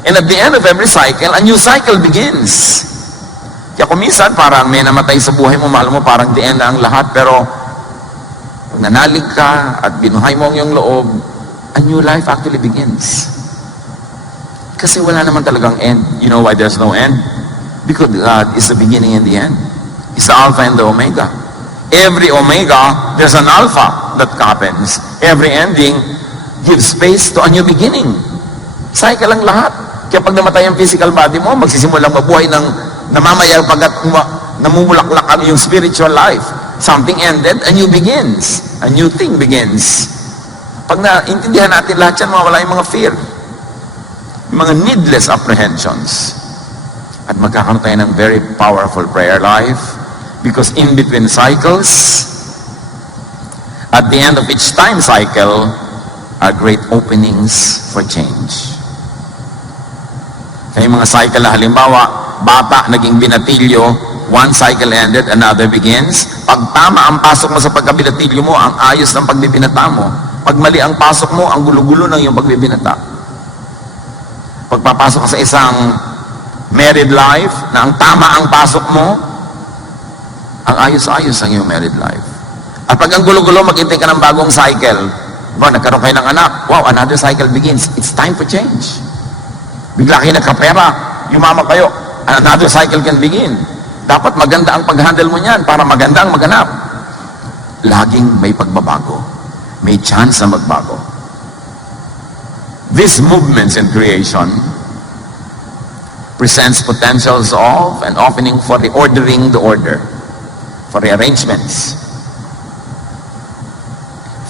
And at the end of every cycle, a new cycle begins. Kaya kung minsan, parang may namatay sa buhay mo, mahal mo, parang the end na ang lahat, pero pag nanalig ka at binuhay mo ang iyong loob, a new life actually begins. Kasi wala naman talagang end. You know why there's no end? Because God is the beginning and the end. He's the Alpha and the Omega. Every Omega, there's an Alpha that happens. Every ending gives space to a new beginning. Cycle lang lahat. Kaya pag namatay ang physical body mo, magsisimulang mabuhay ng namamayal pagkat namumulaklak ang yung spiritual life. Something ended, a new begins. A new thing begins. Pag naintindihan natin lahat yan, mawala yung mga fear. Yung mga needless apprehensions. At magkakaroon tayo ng very powerful prayer life. Because in between cycles, at the end of each time cycle, are great openings for change. Kaya yung mga cycle na halimbawa, bata naging binatilyo, one cycle ended, another begins. Pag tama ang pasok mo sa pagkabinatilyo mo, ang ayos ng pagbibinata mo. Pag mali ang pasok mo, ang gulo-gulo ng iyong pagbibinata. Pagpapasok ka sa isang married life, na ang tama ang pasok mo, ang ayos-ayos ang iyong married life. At pag ang gulo-gulo, maghintay ka ng bagong cycle. Diba, nagkaroon kayo ng anak. Wow, another cycle begins. It's time for change. Bigla kayo nagkapera, yumama kayo, another cycle can begin. Dapat maganda ang pag-handle mo niyan para maganda ang maganap. Laging may pagbabago. May chance na magbago. These movements in creation presents potentials of and opening for reordering the order, for rearrangements,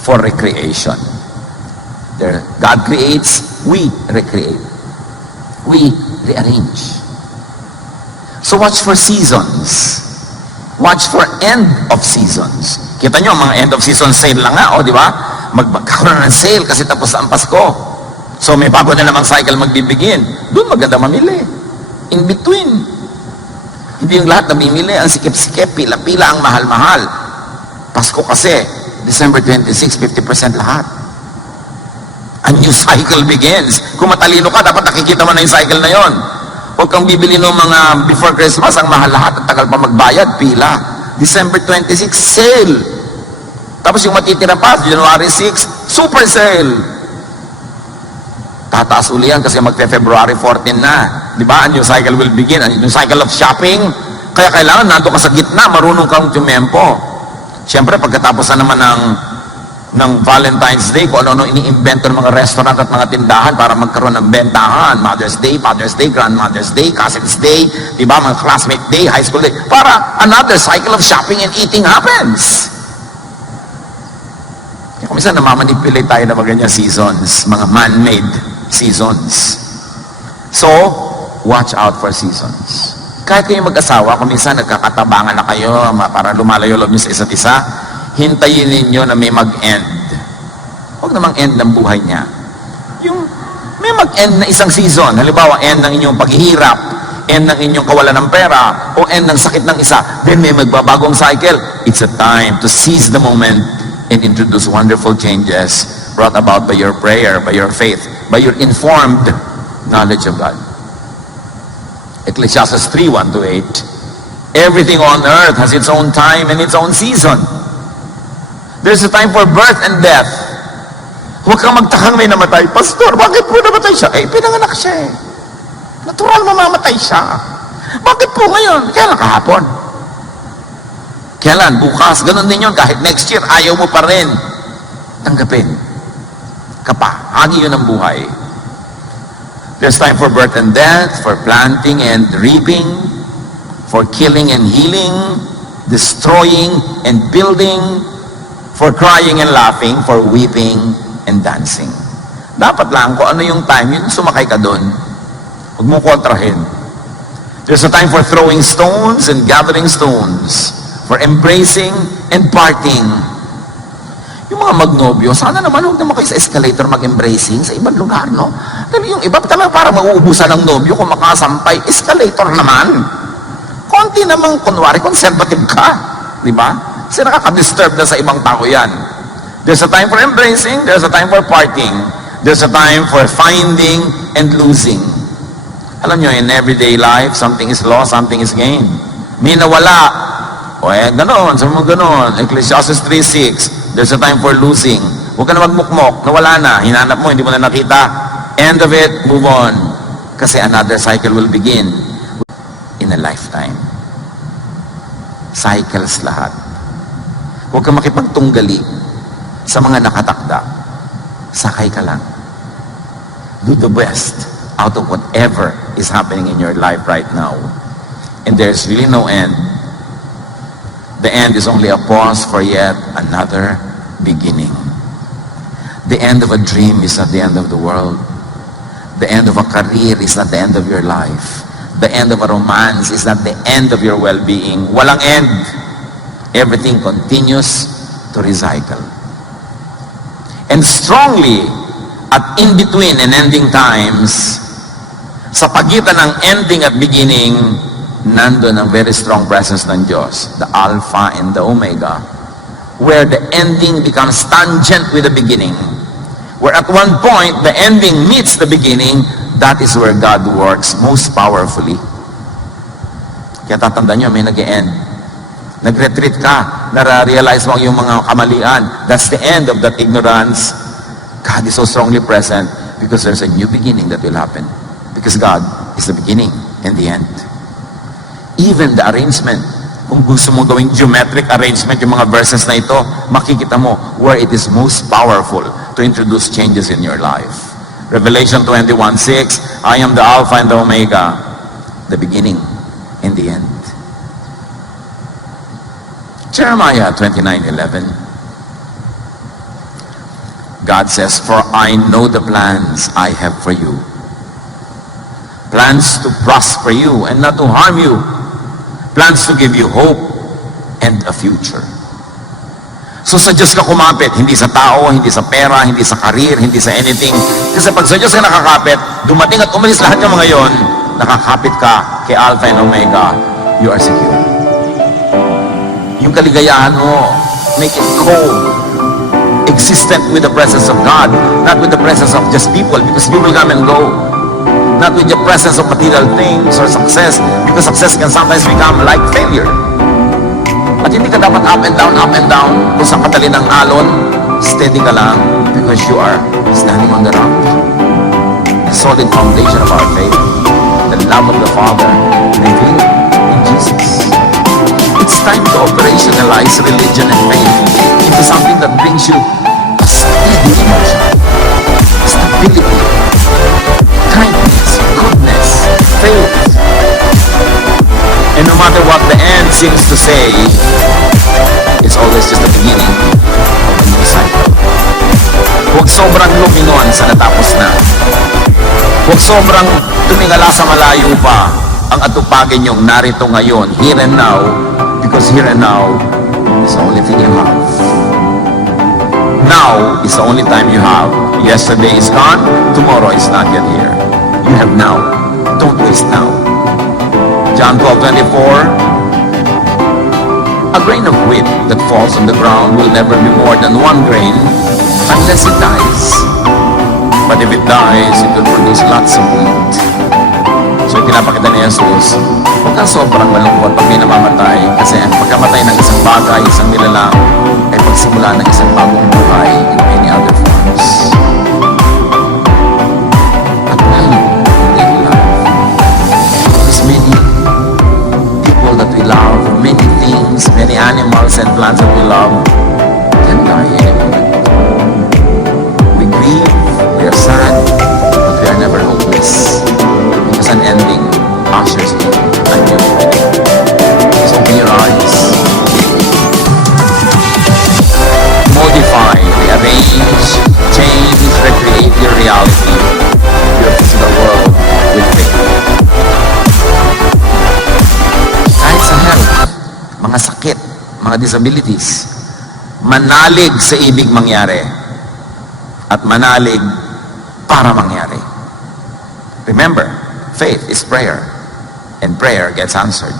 for recreation. There, God creates, we recreate. We rearrange. So watch for seasons. Watch for end of seasons. Kita nyo, mga end of season sale lang nga, di ba? Magkakaroon ng sale kasi tapos ang Pasko. So may bago na namang cycle magbibigin. Doon maganda mamili. In between. Hindi yung lahat namimili, ang sikip-sikip, pila-pila, ang mahal-mahal. Pasko kasi, December 26, 50% lahat. A new cycle begins. Kung matalino ka, dapat nakikita mo na yung cycle na yon. Huwag kang bibili ng mga before Christmas, ang mahal lahat, at tagal pa magbayad, pila. December 26, sale. Tapos yung matitira pa, January 6, super sale. Tataas uli yan kasi magpe-February 14 na. Di ba? A new cycle will begin. A new cycle of shopping. Kaya kailangan nandun ka sa gitna, marunong kang tumempo. Siyempre, pagkatapos na naman ng Valentine's Day, kung ano-ano ini-invento ng mga restaurant at mga tindahan para magkaroon ng bentahan. Mother's Day, Father's Day, Grandmother's Day, Cousin's Day, di ba? Mga classmate day, high school day. Para another cycle of shopping and eating happens. Kung minsan namamanipulate tayo ng mga ganyan seasons, mga man-made seasons. So, watch out for seasons. Kahit kayo mag-asawa, kung minsan nagkakatabangan na kayo para lumalayo loob nyo sa isa't isa, hintayin ninyo na may mag-end. Huwag namang end ng buhay niya. Yung may mag-end na isang season, halimbawa, end ng inyong paghihirap, end ng inyong kawalan ng pera, o end ng sakit ng isa, then may magbabagong cycle. It's a time to seize the moment and introduce wonderful changes brought about by your prayer, by your faith, by your informed knowledge of God. Ecclesiastes 3:1-8. Everything on earth has its own time and its own season. There's a time for birth and death. Huwag kang magtakang may namatay. Pastor, bakit po namatay siya? Eh, pinanganak siya eh. Natural mamamatay siya. Bakit po ngayon? Kailan kahapon? Kailan? Bukas? Ganun din yun. Kahit next year, ayaw mo pa rin. Tanggapin. Kapahagi yun ang buhay. There's time for birth and death, for planting and reaping, for killing and healing, destroying and building, For crying and laughing, for weeping and dancing. Dapat lang kung ano yung time, yun sumakay ka doon. Huwag mo kontrahin. There's a time for throwing stones and gathering stones, for embracing and parting. Yung mga magnobyo, sana naman huwag naman kayo sa escalator mag-embracing sa ibang lugar, no? Dahil yung iba talaga para mauubusan ng nobyo kung makasampay, escalator naman. Konti namang, kunwari, conservative ka. Di ba? Kasi nakaka-disturb na sa ibang tao yan. There's a time for embracing, there's a time for parting. There's a time for finding and losing. Alam nyo, in everyday life, something is lost, something is gained. May nawala. O ganon, sabi mo ganon. Ecclesiastes 3:6, there's a time for losing. Huwag ka na magmukmok, nawala na, hinanap mo, hindi mo na nakita. End of it, move on. Kasi another cycle will begin in a lifetime. Cycles lahat. Huwag ka makipagtunggali sa mga nakatakda. Sakay ka lang. Do the best out of whatever is happening in your life right now. And there's really no end. The end is only a pause for yet another beginning. The end of a dream is not the end of the world. The end of a career is not the end of your life. The end of a romance is not the end of your well-being. Walang end. Everything continues to recycle. And strongly, at in-between and ending times, sa pagitan ng ending at beginning, nandun ang very strong presence ng Diyos, the Alpha and the Omega, where the ending becomes tangent with the beginning. Where at one point, the ending meets the beginning, that is where God works most powerfully. Kaya tatandaan nyo, may nag-e-end. Nag-retreat ka, nare-realize mo ang iyong mga kamalian. That's the end of that ignorance. God is so strongly present because there's a new beginning that will happen. Because God is the beginning and the end. Even the arrangement, kung gusto mo gawing geometric arrangement yung mga verses na ito, makikita mo where it is most powerful to introduce changes in your life. Revelation 21:6, I am the Alpha and the Omega, the beginning and the end. Jeremiah 29:11, God says, for I know the plans I have for you. Plans to prosper you and not to harm you. Plans to give you hope and a future. So sa Diyos ka kumapit, hindi sa tao, hindi sa pera, hindi sa career, hindi sa anything. Kasi pag sa Diyos ka nakakapit, dumating at umalis lahat ng mga yon, nakakapit ka kay Alpha and Omega, you are secure. Yung kaligayahan mo, make it co-existent with the presence of God, not with the presence of just people, because people come and go. Not with the presence of material things or success, because success can sometimes become like failure. At hindi ka dapat up and down, kung saan katali ng alon, steady ka lang, because you are standing on the rock. The solid foundation of our faith, the love of the Father, revealed in Jesus. It's time to operationalize religion and faith into something that brings you a steady emotion, stability, kindness, goodness, faith. And no matter what the end seems to say, it's always just the beginning of a new cycle. Huwag sobrang lumingon sa natapos na. Huwag sobrang tumingala sa malayo pa ang atupagin yung narito ngayon, here and now, because here and now is the only thing you have. Now is the only time you have. Yesterday is gone, tomorrow is not yet here. You have now. Don't waste now. John 12:24, a grain of wheat that falls on the ground will never be more than one grain unless it dies. But if it dies, it will produce lots of wheat. So pinapakita ni Jesus, huwag kang sobrang malungkot pag may namamatay, kasi ang pagkamatay ng isang bagay, isang nilalang, ay pagsimula ng isang bagong buhay in many other forms. At lalo, daily life. Because many people that we love, many things, many animals and plants that we love, can die any moment. We grieve, we are sad, but we are never hopeless. Because an ending ushers in a new beginning. So open your eyes. reality, your physical world with faith. Kahit sa health, mga sakit, mga disabilities, manalig sa ibig mangyari at manalig para mangyari. Remember, faith is prayer and prayer gets answered.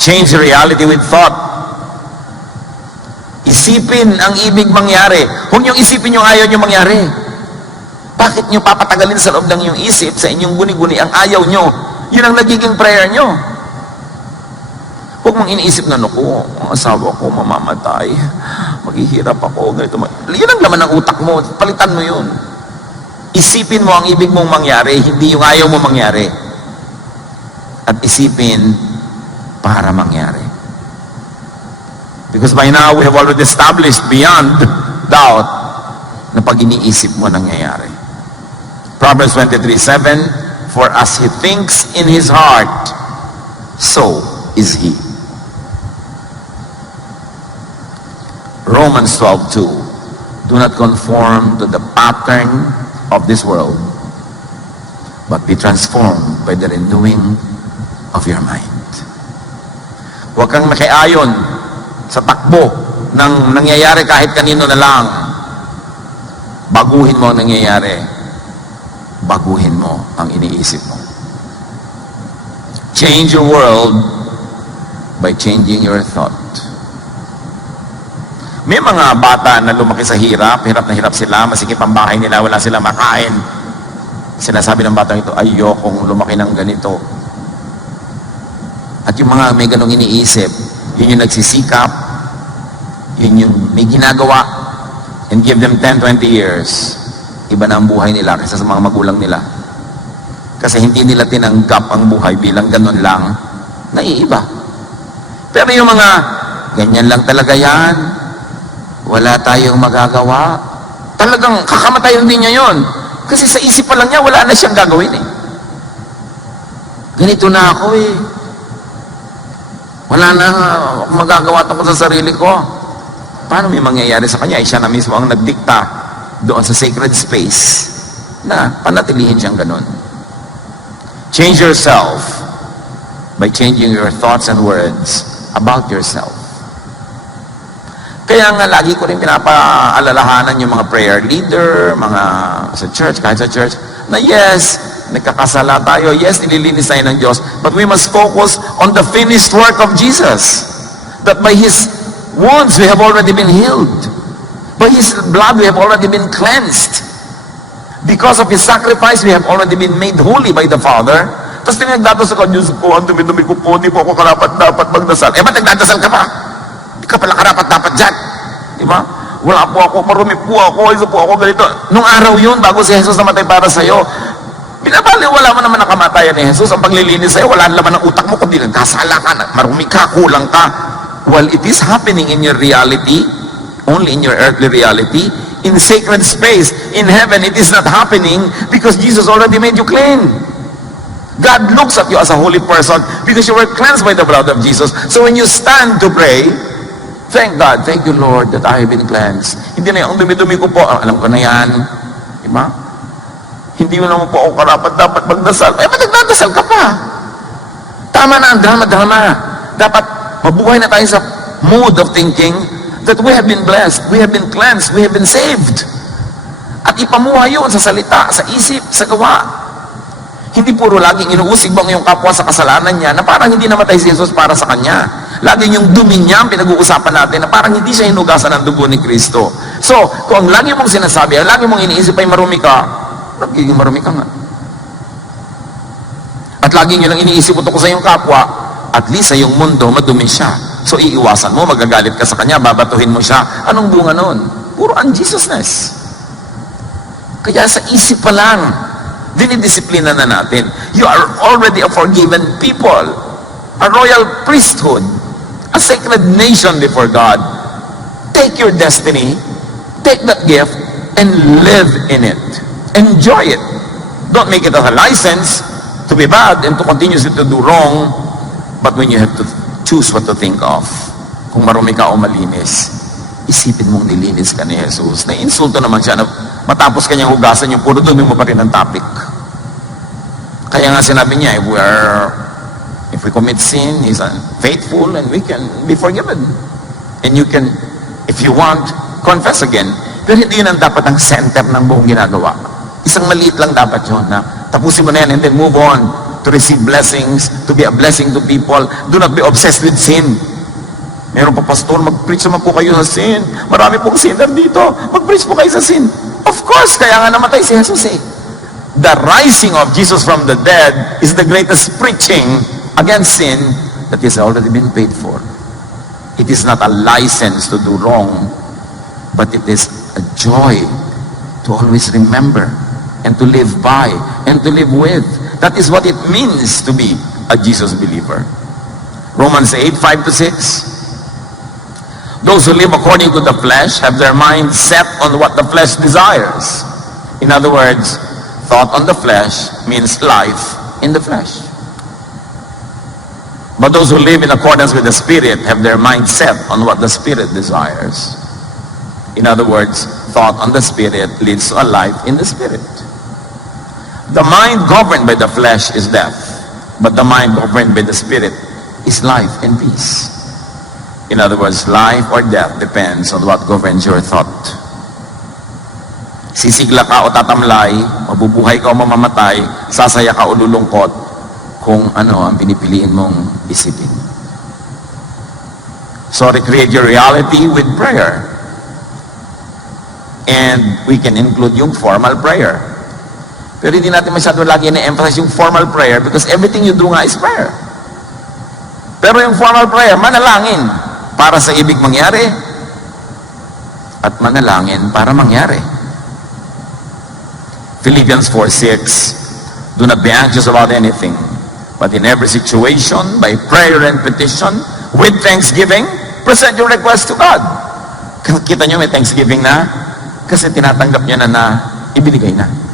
Change the reality with thought. Isipin ang ibig mangyari. Huwag niyong isipin yung ayaw niyo mangyari. Bakit niyo papatagalin sa loob ng inyong isip, sa inyong guni-guni ang ayaw niyo? Yun ang nagiging prayer niyo. Huwag mong iniisip na, naku, ang asawa ko mamamatay, maghihirap ako, ganito. Yun ang laman ng utak mo, palitan mo yun. Isipin mo ang ibig mong mangyari, hindi yung ayaw mo mangyari. At isipin para mangyari. Because by now, we have already established beyond doubt na pag iniisip mo nangyayari. Proverbs 23:7, for as he thinks in his heart, so is he. Romans 12:2, do not conform to the pattern of this world, but be transformed by the renewing of your mind. Huwag kang makiayon sa takbo ng nangyayari kahit kanino na lang. Baguhin mo ang nangyayari. Baguhin mo ang iniisip mo. Change your world by changing your thought. May mga bata na lumaki sa hirap na hirap sila, masikip ang bahay nila, wala sila makain. Sinasabi ng batang ito, ayokong lumaki ng ganito. At yung mga may ganong iniisip, yun yung nagsisikap, yun yung may ginagawa, and give them 10-20 years, iba na ang buhay nila kaysa sa mga magulang nila. Kasi hindi nila tinanggap ang buhay bilang ganon lang, naiiba. Pero yung mga, ganyan lang talaga yan, wala tayong magagawa, talagang kakamatayan din niya yun. Kasi sa isip pa lang niya, wala na siyang gagawin eh. Ganito na ako eh. Wala na akong magagawa tungkol sa sarili ko. Paano may mangyayari sa kanya? Siya na mismo ang nagdikta doon sa sacred space na panatilihin siyang ganun. Change yourself by changing your thoughts and words about yourself. Kaya nga lagi ko rin pinapaalalahanan yung mga prayer leader, mga sa church, kahit sa church, na yes, nagkakasala tayo, yes, nililinis tayo ng Diyos, but we must focus on the finished work of Jesus. That by His wounds, we have already been healed. By His blood, we have already been cleansed. Because of His sacrifice, we have already been made holy by the Father. Tapos tinagdadasal ko, Diyos ko, ang dumi-dumi ko po, di po ako karapat-dapat magdasal. Eh, ba't nagdadasal ka pa? Di ka pala karapat-dapat dyan. Di ba? Wala po ako, marumi po ako, isa po ako, ganito. Nung araw yun, bago si Jesus namatay para sa'yo, binabaliwala mo naman ang kamatayan ni Jesus. Ang paglilinis sa'yo, wala naman ang utak mo, kundi nagkasala ka, marumi ka, kulang ka. Well, it is happening in your reality, only in your earthly reality. In sacred space, in heaven, it is not happening because Jesus already made you clean. God looks at you as a holy person because you were cleansed by the blood of Jesus. So when you stand to pray, thank God, thank you Lord that I have been cleansed. Hindi na yung dumi-dumi ko po, alam ko na yan. Diba? Hindi mo naman po ako karapat-dapat magdasal. Eh, ba't nagdadasal ka pa? Tama na ang drama-drama. Dapat mabuhay na tayo sa mood of thinking that we have been blessed, we have been cleansed, we have been saved. At ipamuhay yun sa salita, sa isip, sa gawa. Hindi puro laging inuusig mo ang iyong kapwa sa kasalanan niya na parang hindi namatay si Jesus para sa kanya. Laging yung dumi niya ang pinag-uusapan natin na parang hindi siya hinugasan ng dugo ni Kristo. So, kung ang lagi mong sinasabi, ang lagi mong iniisip ay marumi ka, nagiging marumi ka nga. At laging yun ang iniisip mo tungkol sa iyong kapwa, at least sa iyong mundo, madumi siya. So, iiwasan mo, magagalit ka sa kanya, babatuhin mo siya. Anong bunga nun? Puro unjesusness. Kaya sa isip pa lang, dinidisiplina na natin. You are already a forgiven people, a royal priesthood, a sacred nation before God. Take your destiny, take that gift, and live in it. Enjoy it. Don't make it as a license to be bad and to continuously to do wrong, but when you have to choose what to think of, kung marumi ka o malinis, isipin mong nilinis ka ni Jesus. Na insulto naman siya na matapos kanyang hugasan yung puro dumi mo pa rin ang topic. Kaya nga sinabi niya, if we commit sin, He's faithful and we can be forgiven. And you can, if you want, confess again. Pero hindi yun ang dapat ang center ng buong ginagawa. Isang maliit lang dapat yun na tapusin mo na yan and then move on to receive blessings, to be a blessing to people. Do not be obsessed with sin. Meron pa, pastor, mag-preach naman po kayo sa sin. Marami pong sinner dito. Mag-preach po kayo sa sin. Of course, kaya nga namatay si Jesus eh. The rising of Jesus from the dead is the greatest preaching against sin that has already been paid for. It is not a license to do wrong, but it is a joy to always remember and to live by and to live with. That is what it means to be a Jesus believer. Romans 8:5-6. Those who live according to the flesh have their mind set on what the flesh desires. In other words, thought on the flesh means life in the flesh. But those who live in accordance with the Spirit have their mind set on what the Spirit desires. In other words, thought on the Spirit leads to a life in the Spirit. The mind governed by the flesh is death, but the mind governed by the Spirit is life and peace. In other words, life or death depends on what governs your thought. Sisigla ka o tatamlay, mabubuhay ka o mamamatay, sasaya ka o lulungkot, kung ano ang pinipiliin mong isipin. So recreate your reality with prayer. And we can include yung formal prayer. Pero hindi natin masyado lagi na-emphasize yung formal prayer because everything you do nga is prayer. Pero yung formal prayer, manalangin para sa ibig mangyari at manalangin para mangyari. Philippians 4:6, do not be anxious about anything, but in every situation, by prayer and petition, with thanksgiving, present your request to God. Kita nyo may thanksgiving na? Kasi tinatanggap niya na ibinigay na.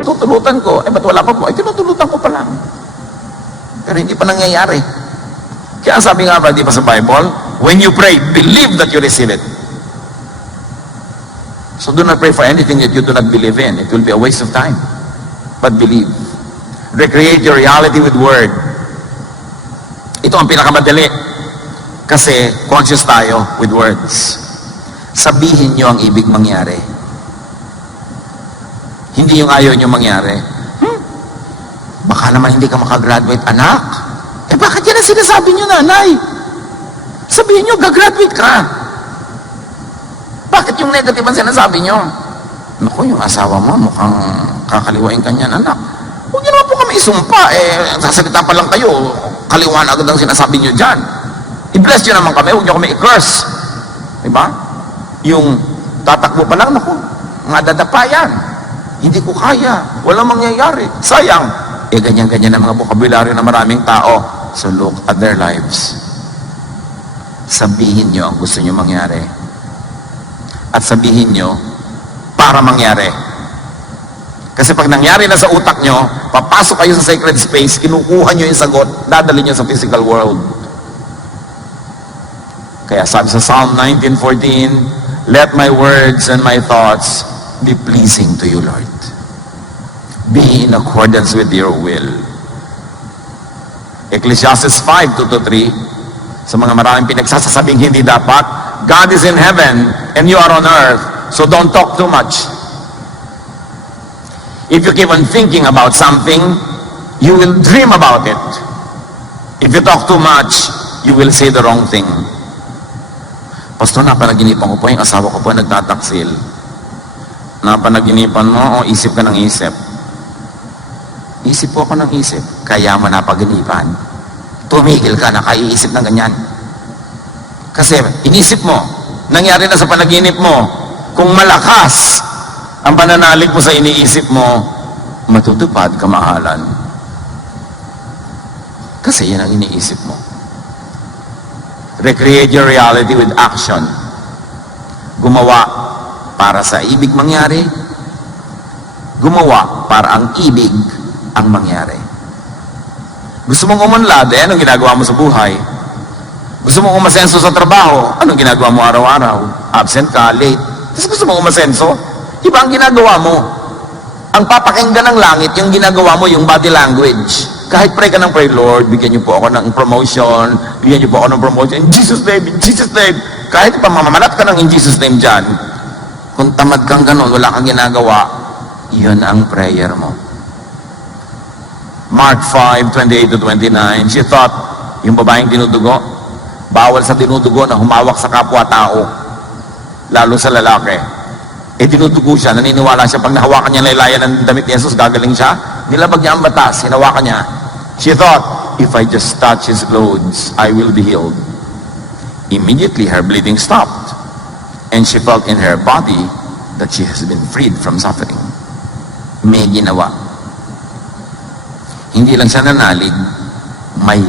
Tutulutan ko, ba't wala pa po? Tinutulutan ko pa lang. Pero hindi pa nangyayari. Kaya sabi nga ba, di ba sa Bible, when you pray, believe that you receive it. So do not pray for anything that you do not believe in. It will be a waste of time. But believe. Recreate your reality with word. Ito ang pinakamadali. Kasi conscious tayo with words. Sabihin nyo ang ibig mangyari. Hindi yung ayaw nyo mangyari. Baka naman hindi ka makagraduate, anak. Bakit yan ang sinasabi nyo, nanay? Sabihin nyo, gagraduate ka. Bakit yung negative ang sinasabi nyo? Naku, yung asawa mo, mukhang kakaliwain ka niyan, anak. Huwag nyo naman po kami isumpa. Sasalita pa lang kayo, kaliwaan agad ang sinasabi nyo dyan. I-bless nyo naman kami, huwag nyo kami i-curse. Diba? Yung tatakbo pa lang, naku, madadapa yan. Hindi ko kaya. Walang mangyayari. Sayang. Ganyan-ganyan ang mga bokabularyo ng maraming tao. So look at their lives. Sabihin nyo ang gusto nyo mangyari. At sabihin nyo para mangyari. Kasi pag nangyari na sa utak nyo, papasok kayo sa sacred space, kinukuha nyo yung sagot, dadali nyo sa physical world. Kaya sabi sa Psalm 19:14, let my words and my thoughts be pleasing to you, Lord. Be in accordance with your will. Ecclesiastes 5:2-3 sa mga maraming pinagsasasabing hindi dapat. God is in heaven and you are on earth, so don't talk too much. If you keep on thinking about something, you will dream about it. If you talk too much, you will say the wrong thing. Pastor, napanaginipan ko po, yung asawa ko po nagtataksil. Napanaginipan mo, o isip ka ng isip. Isip po ako ng isip, kaya mo napaginipan. Tumigil ka na kaiisip ng ganyan. Kasi inisip mo, nangyari na sa panaginip mo, kung malakas ang pananalig mo sa iniisip mo, matutupad kamahalan. Kasi yan ang iniisip mo. Recreate your reality with action. Gumawa para sa ibig mangyari. Gumawa para ang ibig ang mangyari. Gusto mong umunlad, anong ginagawa mo sa buhay? Gusto mong umasenso sa trabaho, anong ginagawa mo araw-araw? Absent ka, late. Tapos gusto mong umasenso, iba ang ginagawa mo. Ang papakinggan ng langit, yung ginagawa mo, yung body language. Kahit pray ka ng pray, Lord, bigyan niyo po ako ng promotion, bigyan niyo po ako ng promotion, in Jesus' name, in Jesus' name. Kahit pamamalat ka ng in Jesus' name dyan, kung tamad kang ganun, wala kang ginagawa, yun ang prayer mo. Mark 5:28-29, she thought, yung babaeng dinudugo, bawal sa dinudugo na humawak sa kapwa-tao, lalo sa lalaki. Dinudugo siya, naniniwala siya, pag nahawakan niya laylayan ng damit ni Jesus, gagaling siya. Nilabag niya ang batas, hinawakan niya. She thought, if I just touch his clothes, I will be healed. Immediately, her bleeding stopped, and she felt in her body that she has been freed from suffering. May ginawa. Hindi lang siya nanalig, may